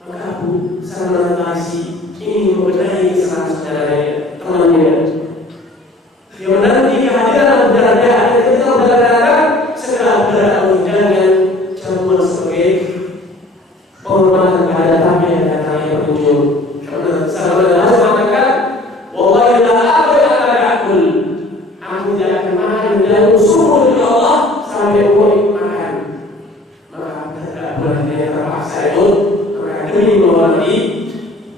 Maka Abu Salman Al-Farisi ingin membenahi kesalahan saudaranya, temannya. Dia menanti kehadiran Abu Darda, dan ketika Abu Darda datang, segera Abu Darda menghidangkan jamuan sebagai penghormatan kehadapannya dan datangnya berkunjung. Karena Salman Al-Farisi mengatakan, wallahi la aqul akul, aku tidak akan makan dan usul dari Allah sampai aku makan. Maka Abu Darda terpaksa ikut, maka demi menghormati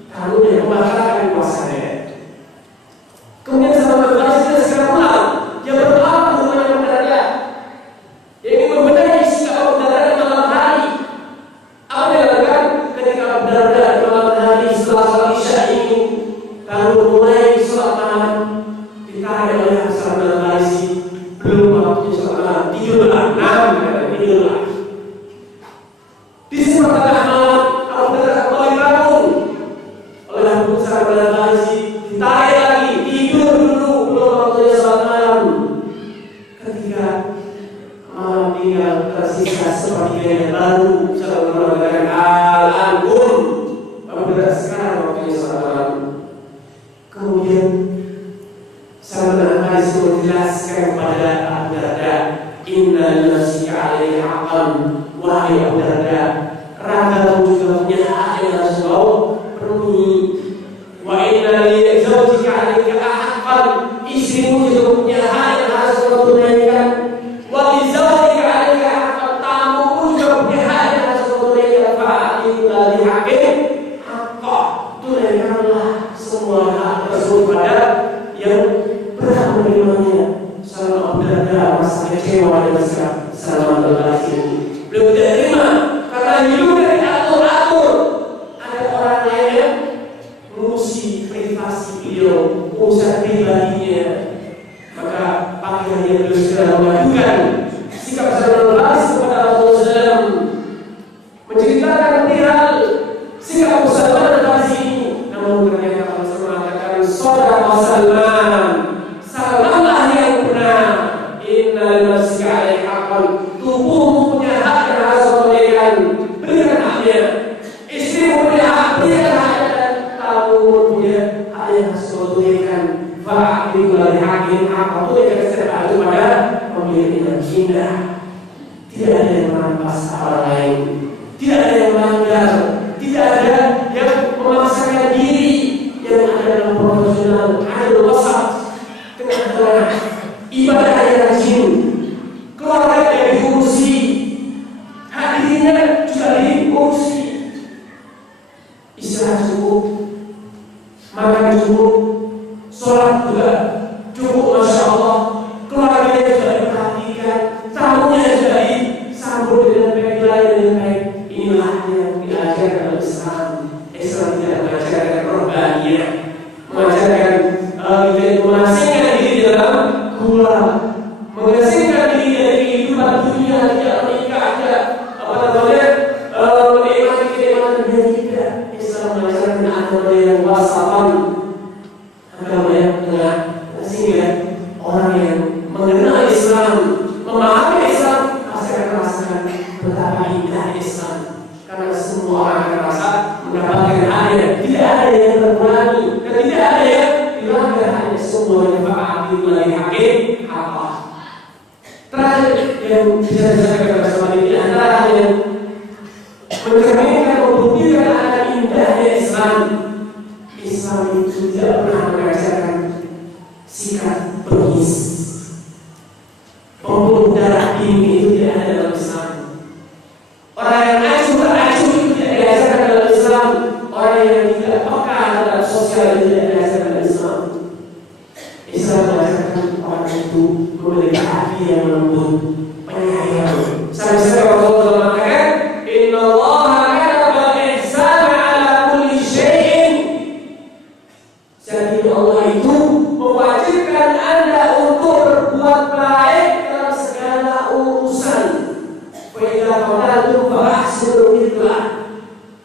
kamu yang membatalkan puasanya. Kemudian Salman Al-Farisi segera pulang. Dia berdoa di rumah Abu Darda. Dia ingin membenahi sikap Abu Darda di malam hari. Apa yang dilakukan ketika Abu Darda di malam hari setelah sholat Isya ini baru mulai sholat malam, ditarik oleh Salman Al-Farisi, belum waktunya sholat malam, tidurlah, tidurlah. Di pertengahan malam Abu Darda kembali bangun oleh Salman Al-Farisi ditarik lagi, tidur dulu belum waktunya salat malam. Ketika malam tinggal tersisa sepertiga yang baru, Salman mengatakan al-ankum, apabila sekarang waktunya salat malam. Kemudian Salman Al-Farisi menjelaskan kepada Abu Darda, inna nafsi 'alaihi haqqan, wahai Abu Darda, ragamu juga punya hak yang harus kau penuhi. Wa inna li zawjika 'alaika haqqan, istrimu juga punya hak yang harus kau tunaikan. Wa li zawjika 'alaika haqqan, tamumu juga punya hak yang harus kau tunaikan. Fa'atiu li haqqin haqqan, tunaikanlah semua hak tersebut pada yang berhak menerimanya. Salman Abu Darda merasa kecewa dengan sikap Salman Al-Farisi. Beliau tidak terima karena hidupnya diatur-atur. Ada orang lain yang mengurusi privasi beliau, urusan pribadinya. Maka pakaiannya beliau segera mengadukan sikap Salman Al-Farisi kepada Rasulullah SAW, menceritakan perihal sikap Salman Al-Farisi ini. Namun ternyata Rasulullah mengatakan, "Shadaqa Salman, Salmanlah yang benar. Inna nafsika 'alaihi haqqan, tubuhmu punya hak yang harus kau tunaikan, berikan haknya. Istrimu punya hak, berikan haknya. Dan tamumu punya hak yang harus kau tunaikan. Fa'atiu li haqqin haqqan, tunaikan setiap hak itu pada pemiliknya." Indah, tidak ada yang merampas orang lain, tidak ada yang melanggar, tidak ada yang memaksakan diri, yang ada dalam profesional, ada wasat, tengah-tengah, ibadah yang rajin, keluarga yang diurusi, hadirinnya juga diurusi, istirahat cukup, makan cukup, sholat juga cukup, masya Allah, keluarganya juga diperhatikan, tamunya juga disambut dengan baik, dengan baik. Inilah yang diajarkan dalam Islam. Islam tidak mengajarkan korbannya, mengajarkan mengasingkan diri dalam gula, mengasingkan diri dari kehidupan dunia, tidak menikah, tidak menikmati kenikmatan dunia, tidak. Islam mengajarkan agama yang wasatan, agama yang tengah, sehingga orang yang mengenal Islam, memahami Islam, pasti akan merasakan betapa indah Islam. Karena semua orang akan merasa mendapatkan hanya, tidak ada yang terkurangi dan tidak ada yang dilanggar, hanya semua yang fa'atiu li haqqin haqqan. Terakhir yang bisa disampaikan bersama ini antara yang mencerminkan, membuktikan akan indahnya Islam. Islam itu tidak pernah mengajarkan sikap bengis, pembuluh darah tinggi, itu tidak ada dalam Islam. Orang yang acuh itu tidak diajarkan dalam Islam. Orang yang tidak peka terhadap sosial itu tidak diajarkan dalam Islam. Islam mengajarkan orang itu memiliki hati yang lembut, penyayang. Sampai Rasulullah mengatakan, "Inna Allaha kataba al-ihsana 'ala kulli syai'in." Jadi Allah itu mewajibkan Anda untuk berbuat baik dalam segala urusan. Fa'idza qataltum fa'ahsinu qitlah.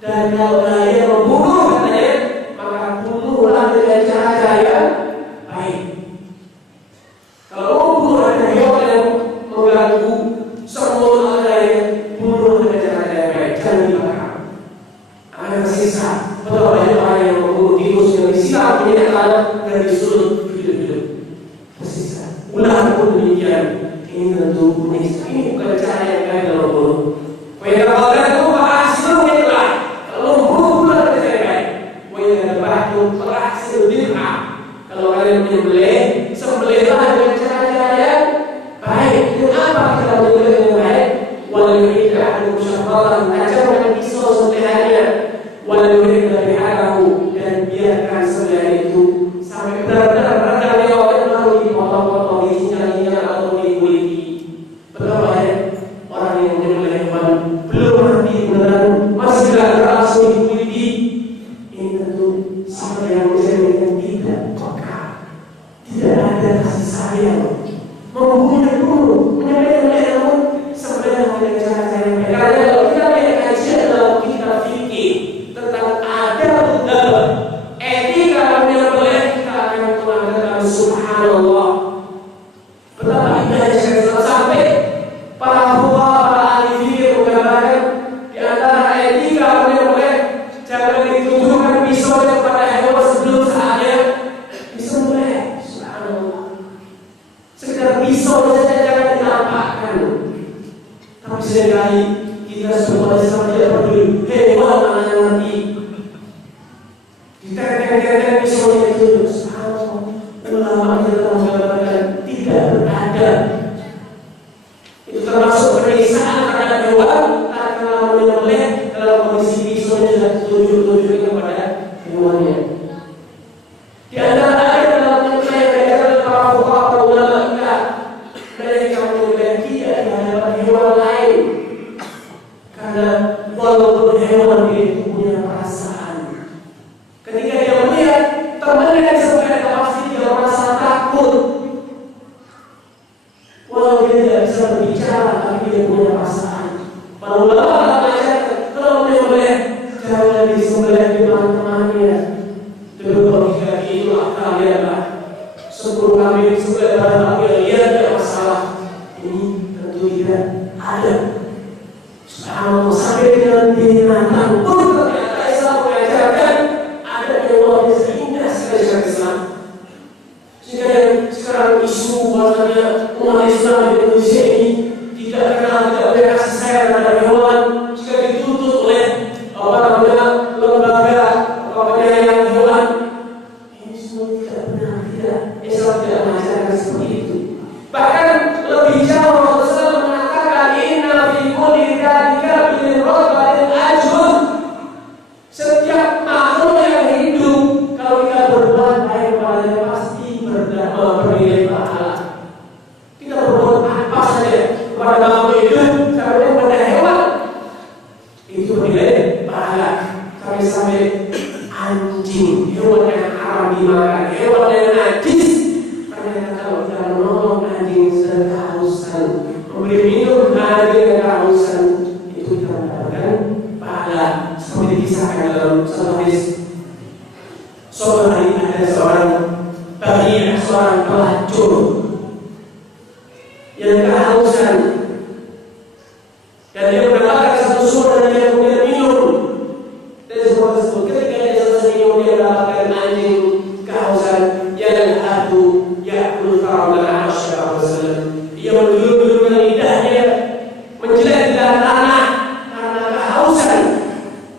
Dan kalau kalian membunuh, katanya, maka bunuhlah dengan cara yang baik. Kalau membunuh ada hewan yang mengganggu, semua ada yang bunuh dengan cara yang baik, jangan dibakar. Akan tersisa betapa banyak orang yang membunuh tikus yang disiram minyak tanah dan disuruh hidup-hidup. Tersisa. Ular pun demikian. Ini tentu menyiksa. Ini bukan cara yang baik dalam membunuh. Fa'idza qataltum fa'ahsinu qitlah. Kalau membunuh bunuh dengan cara yang baik. Wa'idza dzabhtum fa'ahsinu dzibha. Kalau kalian menyembelih, sembelihlah dengan cara yang baik. Dengan apa kita menyembelih dengan baik? Wal yuhidda ahlukum syafratan, tajamkan pisau sembelihannya. Wal yuhidda biharahu, dan biarkan sembelihan itu sampai benar-benar berada lewat dan baru dipotong-potong, dicincang-cincang atau dikuliti. Betapa banyak orang yang menyembelih hewan belum mati beneran, masih langsung dikuliti. Ini tentu sama yang mencerminkan tidak peka, tidak ada kasih sayang, membunuh dan bunuh, menyembelih namun sebenarnya dengan cara-cara yang baik. Karena kalau kita banyak kajian dalam kitab fikih tentang adab, etika semuanya itu ulama kita mengatakan tidak beradab. Itu termasuk penistaan terhadap hewan karena menyembelih dalam kondisi pisaunya sudah tujuh kepada hewannya. Di antara ayat dalam menyembelih yang diajarkan para fuqaha para ulama kita, mereka menyembelih tidak di hadapan hewan lain karena walaupun hewan itu punya perasaan, ketika dia melihat temannya yang disembelih pasti dia merasa takut. Walau dia tidak bisa berbicara, tapi dia punya perasaan. Para ulama mengajarkan kalau menyembelih jangan disembelih di teman-temannya. Dulu kalau kita itu kalianlah 10 kambing disembelih pada kambing, lihat tidak masalah. Ini tentu tidak ada. Subhanallah, sampai dengan binatang pun ternyata Islam mengajarkan ada hewan yang seindah sekali syariat Islam. Sehingga yang sekarang isu bahwasanya umat Islam di Indonesia ini tidak kenal, tidak boleh kasih sayang terhadap hewan, jika dituntut oleh lembaga penyayang hewan. Ini semua tidak benar, tidak. Islam tidak mengajarkan seperti itu. Bahkan lebih jauh Rasulullah mengatakan inna fi kulli dzalika bil rabbil ajrun. Setiap makhluk yang hidup kalau kita berbuat baik kepadanya pasti bernilai pahala. Kita berbuat apa saja kepada makhluk hidup sampai kepada hewan itu bernilai pahala. Sampai anjing, hewan yang haram dimakan, hewan yang najis, ternyata kalau kita menolong anjing sedang kehausan, memberi minum anjing yang kehausan, itu kita mendapatkan pahala. Seperti dikisahkan dalam satu hadis, suatu hari ada seorang pelacur yang kehausan dan dia mendapatkan satu sumur dan dia kemudian minum dari sumur tersebut. Ketika dia selesai minum, dia mendapatkan anjing kehausan yang ya'kul karamana Rasulullah SAW. Dia menggulung-gulungkan lidahnya, menjilat di dalam tanah karena kehausan.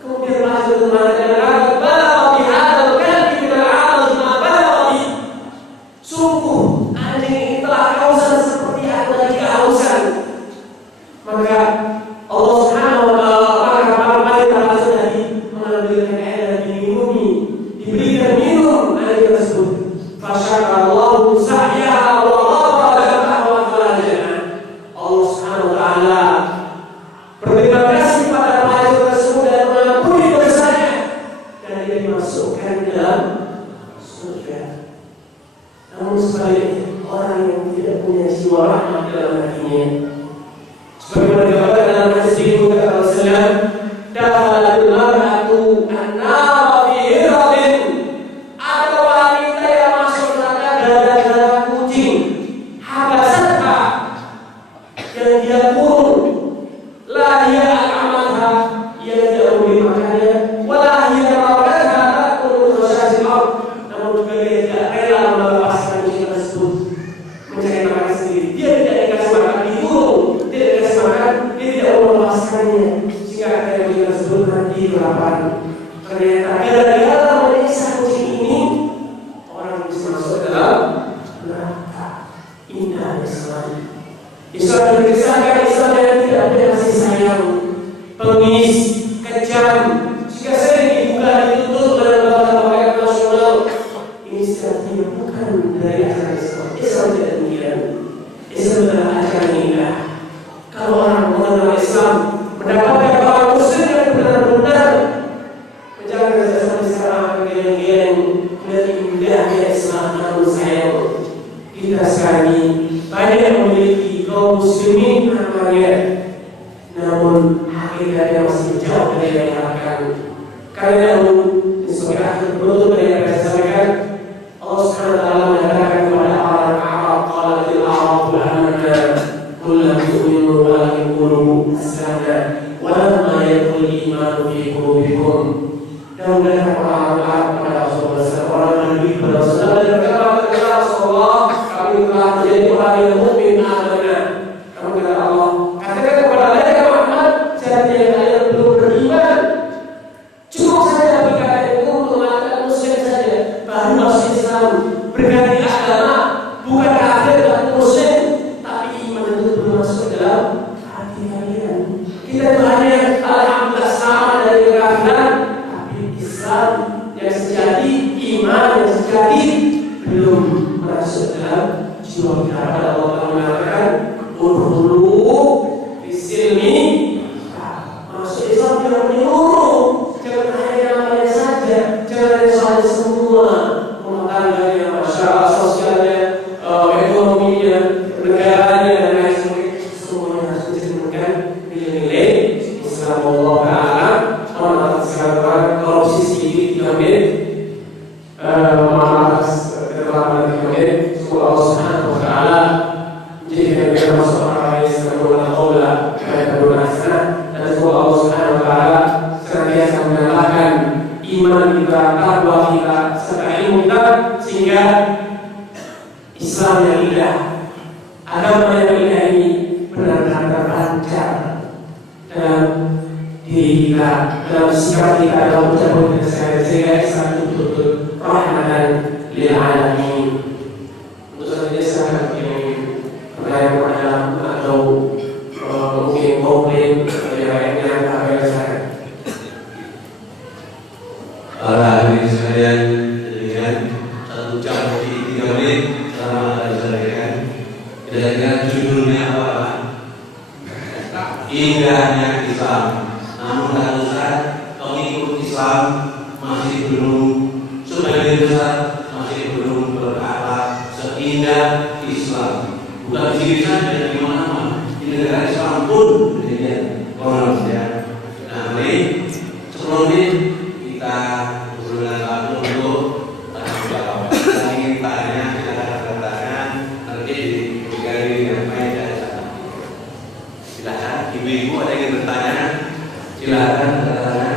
Kemudian masuk ke mengatakan balagha bihadzal kalbi min al-'adad ma balagha. Sungguh anjing ini telah kehausan seperti aku lagi kehausan. Maka Allah Subhanahu wa taala para rasul tadi mengambil air dan diminumi, diberikan minum air tersebut. Fasyakarallahu sa'yaha wa ghafara lahu wa farajana. Allah Subhanahu wa taala berterima kasih pada pelacur tersebut dan mengampuni dosanya dan dia dimasukkan dalam surga. Namun sebaliknya orang yang tidak punya jiwa rahmat dalam hatinya, sebagaimana dikatakan dalam hadis ini kata Rasulullah, dakhalal mar'atu an-nar fi hiradin. Ada wanita yang masuk neraka gara-gara kucing. Habasatha, yang dia kurung. La hiya al-amatha, yang tidak memberi makannya. Wala hiya rawatha ta'kulu khashasil ard. Namun juga dia tidak rela melepaskan kucing tersebut mencari makan sendiri. Dia tidak dikasih makan, dikurung, tidak dikasih makan, dia tidak mau melepaskannya, sehingga akhirnya kucing tersebut mati kelaparan. Ternyata gara-gara menyiksa kucing ini, orang bisa masuk dalam neraka. Indah Islam. Islam yang dikisahkan Islam yang tidak ada kasih sayang, pengis, kejam, jika sering dibuka ditutup oleh lembaga-lembaga nasional. Ini sepertinya bukan dari ajaran Islam. Islam tidak demikian. Islam adalah ajaran indah. Kalau orang mengenal Islam, mendapatkan orang Muslim yang benar-benar menjaga Islam secara geleng-geleng, melihat indahnya Islam. Namun sayang, kita sekali banyak yang memiliki kaum muslimin namanya, namun hakikatnya masih jauh dari yang diharapkan. Karena sebagai akhir penutup dari yang saya sampaikan, Allah Subhanahu wa taala mengatakan kepada orang Arab, qalatil a'rabu amanna qul lam tu'minu walakin qulu aslamna walamma yadkhul iman fi qulubikum. Dan mereka orang Arab kepada Rasulullah SAW, orang Nabi kepada Rasulullah, dan berkata, ya Rasulullah, kami telah menjadi orang yang mukmin amanah. Kami kata Allah, katakan kepada mereka Muhammad, sejatinya kalian belum beriman. Cukup saja bagi kalian itu untuk mengatakan Muslim saja. baru masuk Islam, berganti agama, bukan kafir dan muslim, tapi iman itu belum masuk dalam hati kalian. Kita itu hanya alhamdulillah sama dari kekafiran, tapi Islam yang sejati, iman yang sejati belum masuk dalam jiwa kita. Pada Allah mengatakan, "Udkhulu fis-silmi." Masuk Islam yang menyeluruh, jangan hanya namanya saja, jangan hanya soal semua rumah tangganya, masyarakat sosialnya, ekonominya, negaranya dan lain sebagainya, semuanya harus mencerminkan nilai-nilai Islam. Allah Taala mengatakan korupsi sedikit 3 menit, maaf keterlambatan 3 menit. Semoga Allah Subhanahu Wa Taala menjadikan kita masuk orang yang sempurna kaulah dan kedua hasanah. Semoga Allah Subhanahu Wa Taala senantiasa menambahkan iman kita, takwa kita, serta ilmu kita, sehingga Islam yang indah, agama yang indah ini benar-benar terpancar dalam diri kita, dalam sikap kita, dalam ucapan kita sehingga Islam itu betul-betul rahmatan lil alamin. Untuk selanjutnya silakan pertanyaan atau mungkin komplain yang kami rasakan. Para hadirin sekalian, dengan 1 jam lebih 3 menit selama kita disampaikan. Kira-kira judulnya apa? Indahnya Islam. Namun kalau Ustaz, pengikut Islam masih belum, sebagian besar masih belum berakhlak seindah Islam. Bukan di sini saja, di mana-mana. Di negara Islam pun demikian. Konon ya. Nah, ini sebelum ini kita berulang waktu untuk jawab. Kita ingin tanya, kita akan bertanya nanti diberikan yang baik dari sana. Silakan, ibu-ibu ada yang bertanya? Silakan bertanya.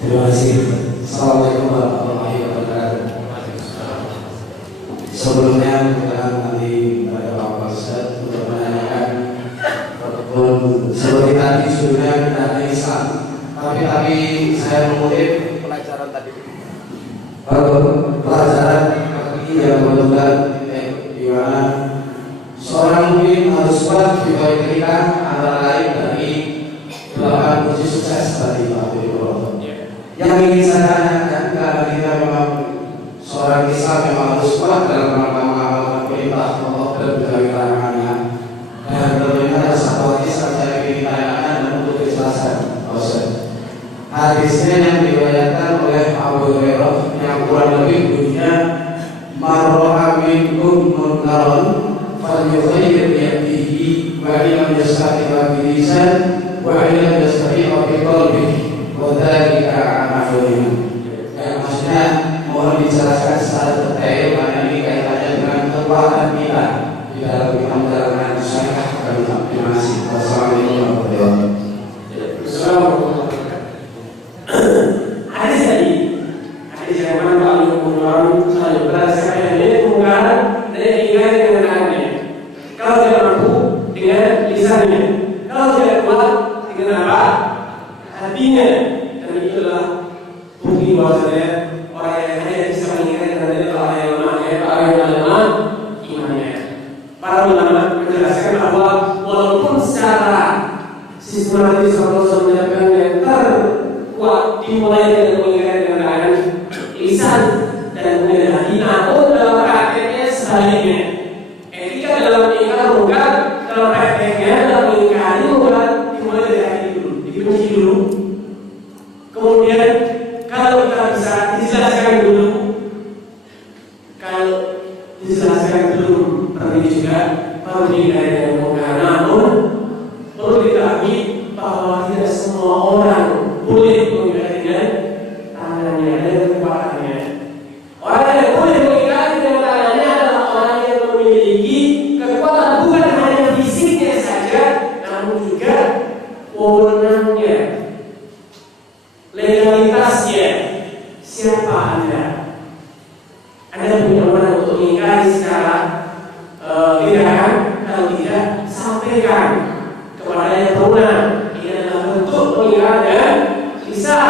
Terima kasih. Assalamualaikum warahmatullahi wabarakatuh. Sebelumnya kami pada Bapak Ustaz untuk menanyakan, seperti tadi sudah kita Islam, tapi saya mengutip pelajaran tadi, pelajaran yang menunjukkan di mana seorang mukmin harus kuat di bawah ketika antara lain dari 8 kunci sukses tadi Pak Ibu. Yang ingin saya tanyakan, karena kita memang seorang Islam memang harus kuat dalam mengamalkan perintah Allah dan berbagai larangannya. Dan tentunya ada satu hadis yang saya ingin tanyakan dan untuk dijelasan. Hadisnya yang diriwayatkan oleh Abu Hurairah yang kurang lebih bunyinya, "Marra minkum munkaron falyughayyir bi yadihi wa illam yastati' bi lisan wa illam yastati' bi qalbihi wa dzalika a'maluhum." Yang maksudnya mohon dijelaskan secara detail karena ini kaitannya dengan kekuatan kita di dalam menjalankan syariat kami. Terima kasih. Wassalamualaikum warahmatullahi wabarakatuh. Hadis tadi, hadis yang mana Pak Ibu selalu berdasarkan dari pembukaan dan ingat dengan tangannya. Kalau tidak mampu dengan lisannya, kalau tidak kuat dengan apa? Hatinya. Dan itulah bukti bahwasanya orang yang hanya bisa mengingatkan dari orang yang lemah imannya. Para ulama menjelaskan bahwa walaupun secara sistematis Allah menyatakan yang terkuat dimulai dengan mengingatkan dengan tangan, lisan dan kemudian hati, namun dalam prakteknya sebaliknya. Etika dalam meningkatkan munkar, dalam prakteknya dalam meningkatkan munkar dimulai dari hati dulu, dibenci dulu. Kemudian kalau kita bisa dijelaskan dulu, kalau dijelaskan dulu berarti juga baru meningkatkan dengan munkar. Namun perlu diketahui bahwa tidak semua orang boleh meningkatkan dengan tangannya dan kekuatannya. Orang yang boleh meningkatkan dengan tangannya adalah orang yang memiliki kekuatan bukan hanya fisiknya saja, namun juga wewenangnya, legalitasnya. Siapa Anda? Anda punya wewenang untuk mengingkari secara tindakan? Kalau tidak, sampaikan kepada yang berwenang. Ini adalah bentuk mengingkari bisa.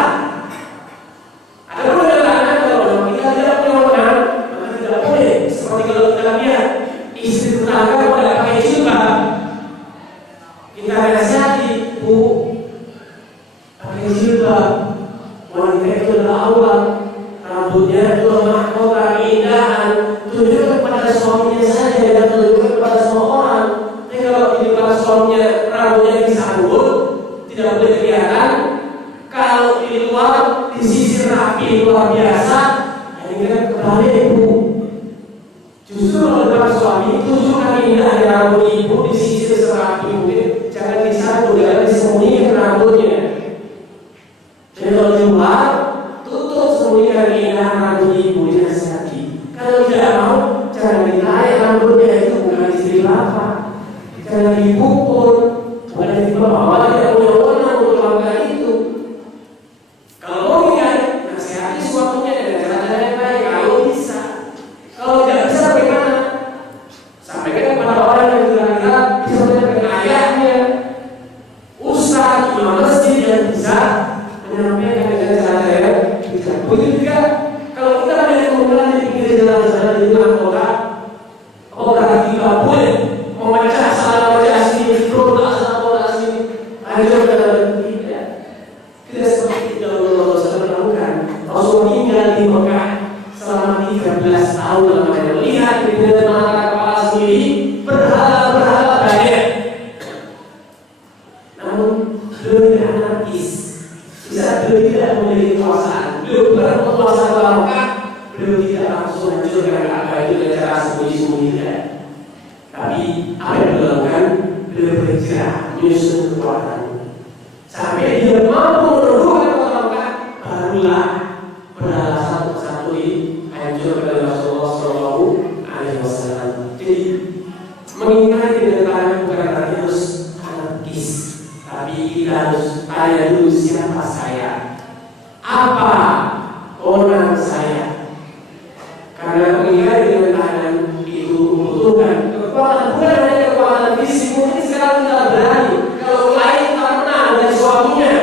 Ada pun katakan kalau kita tidak punya wewenang, maka tidak boleh. Seperti kalau kita lihat istri tetangga pada pakai jilbab, kita nasihati, Bu, pakai jilbab. Wanita itu adalah Allah, rambutnya itu mahkota, keindahan. Tunjukkan kepada suaminya saja, dan tunjukkan kepada semua orang. Tapi kalau tunjukkan suaminya rambutnya disambut, tidak boleh kelihatan. Kalau di luar disisir rapi luar biasa, ini kan kebalik, Bu. Justru kalau depan suami tunjukkan indahnya rambut ibu disisir serapi mungkin, jangan disambut, jangan disembunyikan rambutnya. Jadi kalau di luar tutup sembunyikan keindahan rambut ibu dinasihati. Kalau tidak mau, jangan ditarik rambutnya, itu bukan istri bapak. Jangan dipukul, bukan istri bapak. Bapak tidak punya wewenang untuk melakukan itu. Kalau mau ingat, nasihati suaminya dengan cara-cara yang baik. Kalau bisa, kalau tidak bisa bagaimana? Sampaikan kepada orang yang kira-kira bisa menyampaikan ayahnya, ustaz, imam masjid yang bisa menyampaikan dengan cara-cara yang bijak. Begitu juga kalau kita melihat kumpulan di pinggir jalan-jalan di tengah kota, orang tidak boleh memecah salah wajah sini, berontak salah wajah sini. Ayo tidak. Tidak seperti Rasulullah SAW lakukan. Rasulullah tinggal di Mekah selama 13 tahun lamanya. Lihat di mata kepala sendiri, berhala-berhala banyak. Namun beliau tidak anarkis. Bisa beliau tidak memiliki kekuasaan. Beliau berkuasa di Mekah, beliau tidak langsung hancurkan apa itu dengan cara sembunyi-sembunyi. Tapi apa yang beliau lakukan? Beliau berhijrah menyusun kekuatan. Sampai dia mampu meneguhkan kota Mekah, barulah berhala satu persatu dihancurkan oleh Rasulullah SAW. Jadi mengingkari dengan tangan bukan berarti harus anarkis, tapi kita harus tanya dulu siapa saya, apa orang saya. Karena mengingkari dengan tangan itu membutuhkan kekuatan, bukan hanya kekuatan fisik. Mungkin sekarang kita berani, kalau lain tak pernah dengan suaminya,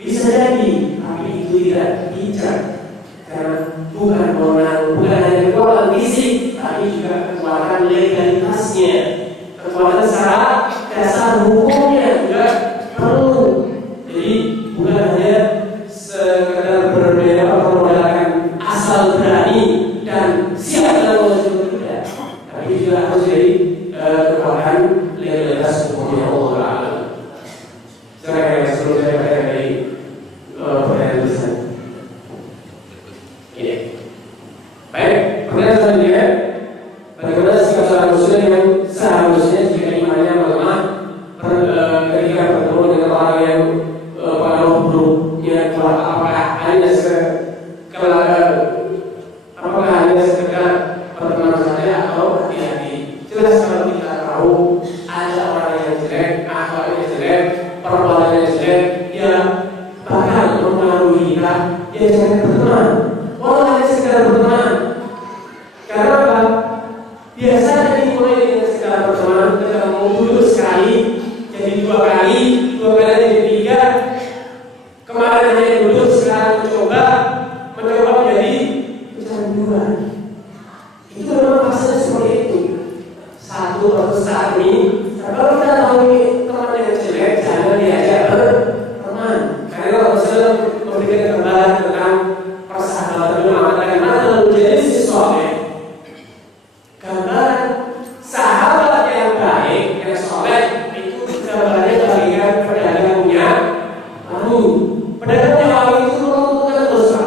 bisa jadi, tapi itu tidak bijak. Karena bukan orang, bukan hanya kekuatan fisik, tapi juga kekuatan legalitasnya, kekuatan secara dasar hukumnya juga perlu. Jadi bukan hanya sekedar bermodalkan asal berani dan siap dalam wajib tidak, tapi juga harus jadi kekuatan legalitas hukumnya Allah. Saya sebelum saya baca dari pertanyaan tulisan. Ini. Baik, pertanyaan selanjutnya. Bagaimana sikap seorang muslim yang seharusnya jika imannya melemah ketika bertemu dengan orang yang pengaruh buruknya keluar? Apakah hanya sekedar berteman saja atau hati-hati? Jelas kalau kita tahu ada orang yang jelek, akhlaknya jelek, perbuatannya jelek, dia bakal mempengaruhi kita. Ya jangan berteman. Walau hanya sekedar berteman. Karena apa? Biasanya dimulai dengan sekedar berteman, ketemu dulu sekali, jadi 2 kali, 2 kali jadi 3. Kemarin hanya duduk, sekarang mencoba menjadi kecanduan. Itu memang masalah seperti itu. Satu atau saat ini, kalau kita tahu ini teman yang jelek, jangan diajak berteman. Karena kalau saya memberikan gambaran tentang persahabatan mengatakan mana menjadi soleh. Gambaran sahabat yang baik, yang soleh itu gambarnya bagikan pedagang punya lalu. Pedagang yang lalu itu menentukan dosa.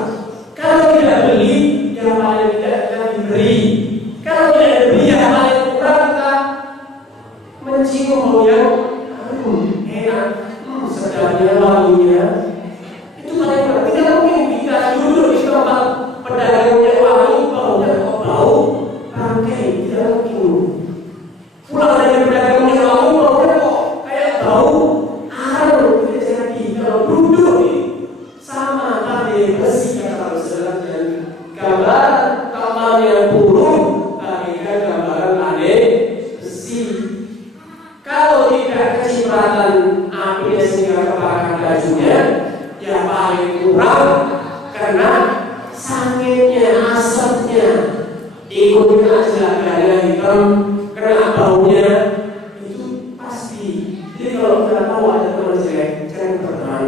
Kalau tidak beli, yang paling tidak kita diberi. Kalau tidak diberi, yang paling kurang kita mencium bau yang enak, sedapnya wanginya. Itu paling kurang. Tidak mungkin kita duduk di tempat pedagangnya wangi, baunya kok bau bangkai. Tidak mungkin. Pulang dari pedagangnya wangi, baunya kok kayak bau arang. Tidak jadi. Kalau duduk sama tadi besi kata Rasulullah, dan gambar kapal yang buruk bagaikan gambaran tadi besi. Kalau tidak kecipratan api sehingga kebakaran bajunya, ya paling kurang karena sakitnya, asapnya, ikutin aja gaya hitam, kena baunya itu pasti. Jadi kalau kita tahu ada teman jelek, jangan berteman.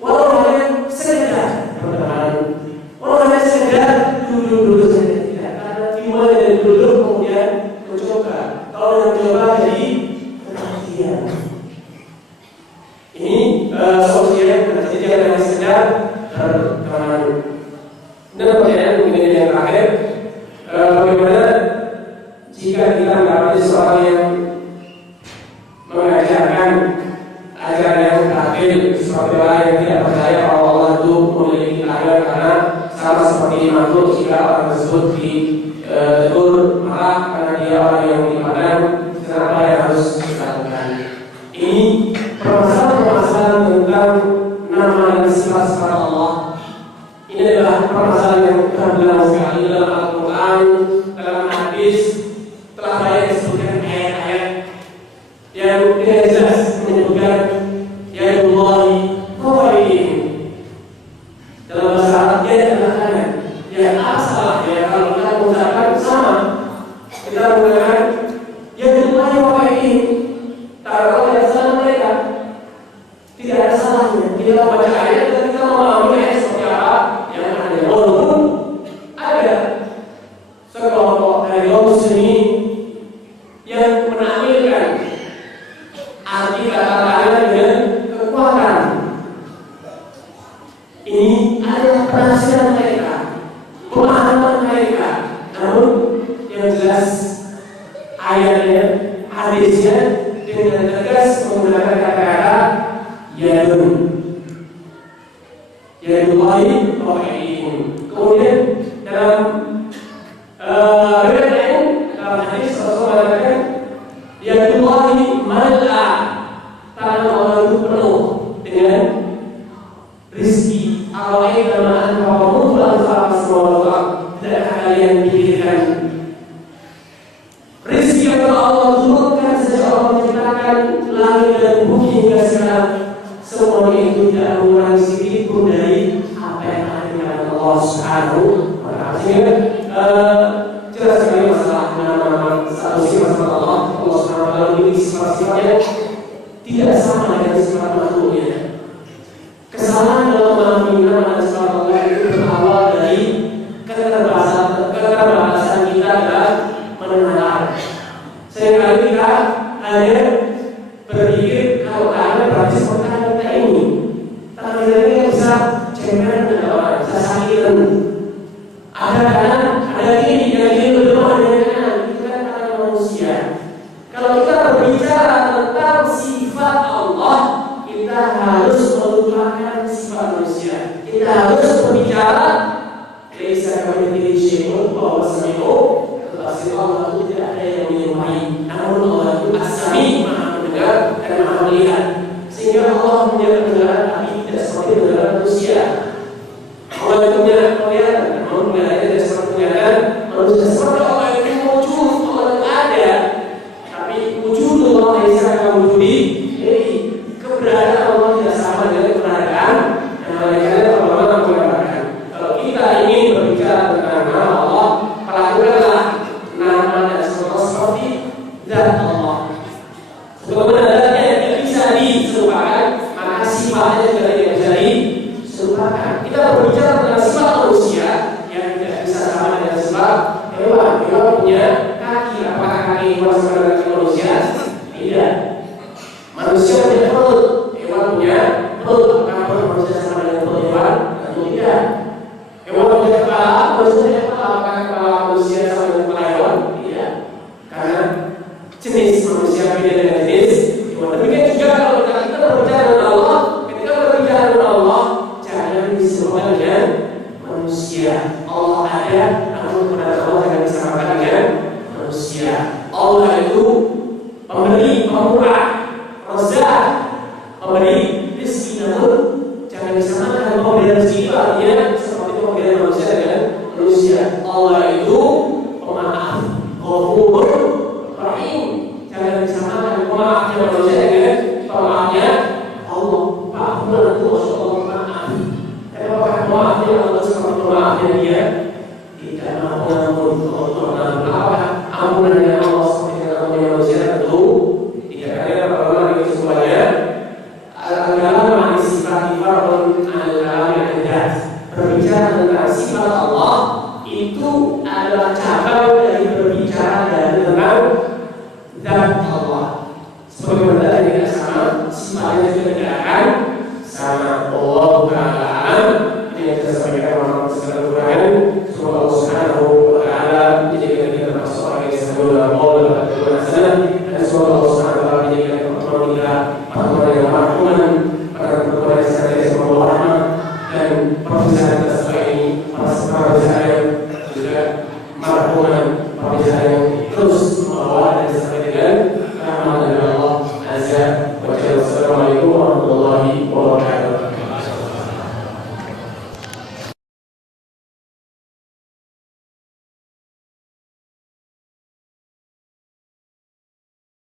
Walau kalian sekedar berteman, walau kalian sekedar duduk saja tidak, karena dimulai dari duduk kemudian mencoba. Kalau yang mencoba jadi perhatian. Ini solusinya, jadi jangan sekedar berteman. Dan pertanyaan mungkin yang terakhir, bagaimana jika kita mendapati seorang yang mengajarkan ajaran yang batil seperti orang yang tidak percaya bahwa Allah itu memiliki tangan, karena sama seperti makhluk jika orang tersebut ditegur marah karena dia orang yang dipandang, kenapa yang harus dilakukan? Ini permasalahan tentang nama dan sifat Allah. Ini adalah permasalahan yang telah bilang sekali dalam Al-Quran, dalam hadis, telah banyak disebutkan ayat-ayat yang tidak jelas menyebutkan ya Allahi qawaidin. Dalam bahasa Arab dia adalah tangan. Ya asal ya kalau kita mengucapkan sama, kita menggunakan ya Allahi qawaidin. Kalau tidak salah mereka, tidak ada salahnya. Kita baca ayat dan kita memahami ayat seperti apa. Walaupun ada sekelompok dari kaum muslimin yang menampilkan arti kata-kata dengan kekuatan, ini adalah penafsiran mereka, pemahaman mereka. Namun yang jelas ayatnya, hadisnya dengan tegas menggunakan kata-kata yadun, yadullahi qawaidin. Kemudian dalam riwayat lain dalam hadis Rasulullah mengatakan yadullahi mal'a, tangan Allah itu penuh dengan rizki. Al-Wa'id dalam al-Qawmu al-Farah semua tidak kalian pikirkan rizki yang Allah turunkan sejak Allah menciptakan langit dan bumi hingga sekarang, semuanya itu tidak mengurangi sedikit pun dari apa yang ada di dalam Allah Subhanahu wa Ta'ala. Sehingga jelas sekali masalah nama-nama satu sifat Allah. Allah Subhanahu wa Ta'ala memiliki sifat-sifatnya tidak sama dengan sifat makhluknya. Kesalahan dalam memahami nama dan sifat Allah itu berawal dari keterbatasan kita dalam mengenal. Seringkali kita hanya berpikir kalau ada berarti seperti kita ini, tapi kita bisa cengkeran dengan orang, bisa sakitan. Ada kanan, ada kiri, yang kiri berdoa dengan kanan, itu kan tangan manusia. Kalau kita berbicara tentang sifat Allah, kita harus melupakan sifat manusia. Kita harus berbicara Laisa kamitslihi syai'un wa huwas sami'ul basir. Allah itu tidak ada yang menyerupai, namun Allah itu as-sami', Maha mendengar dan Maha melihat. Sehingga Allah punya pendengaran tapi tidak seperti pendengaran manusia. Allah itu punya penglihatan, namun penglihatannya tidak seperti penglihatan manusia. Seperti Allah itu wujud, Allah itu ada, tapi wujud Allah laisa kamitslihi, jadi keberadaan Allah tidak sama dengan keberadaan yang malaikatnya Allah mengatakan. Kalau kita ingin berbicara tentang nama Allah, perhatikanlah nama dan sifat seperti zat Allah. Sebagaimana zatnya tidak bisa diserupakan, maka sifatnya juga tidak bisa diserupakan. Kita berbicara tentang sifat manusia yang tidak bisa sama dengan sifat hewan. Hewan punya kaki, apakah kaki hewan sama dengan kaki manusia? Tidak. Manusia punya perut, hewan punya perut. Apakah perut manusia sama dengan perut hewan? Tentu tidak. Hewan punya kepala, manusia punya kepala. Apakah kepala manusia sama dengan kepala hewan? Tidak. Karena jenis manusia beda dengan jenis hewan. Demikian juga kalau kita berbicara dengan Allah, ketika berbicara dengan Allah, jangan disamakan dengan manusia. Allah ada, namun keberadaan Allah jangan disamakan dengan manusia. Allah itu pemberi, pemurah, Razzaq, pemberi rezeki, namun jangan disamakan dengan pemberi rezeki itu artinya seperti pemberian manusia dengan manusia. Allah itu pemaaf, Ghafur Rahim. Jangan disamakan pemaafnya manusia dengan pemaafnya Allah. Maaf itu Masya Allah maafnya dia tidak mau mengampun. Untuk mengampun apa? Ampunannya Allah seperti ampunannya manusia tentu tidak ada apa-apa itu semuanya. Al-kalam sifat fardun al-kalam al-dat. Berbicara tentang sifat Allah itu adalah cabang dari berbicara dari tentang zat Allah. Sebagaimana tadi tidak sama, sifatnya juga tidak akan sama. Allah Ta'ala ini kita sampaikan orang segala Quran. Semoga Allah Subhanahu wa Ta'ala menjadikan kita termasuk orang yang disebut dalam Allah dan semoga Allah Subhanahu wa Ta'ala menjadikan pertemuan kita pertemuan yang marhuman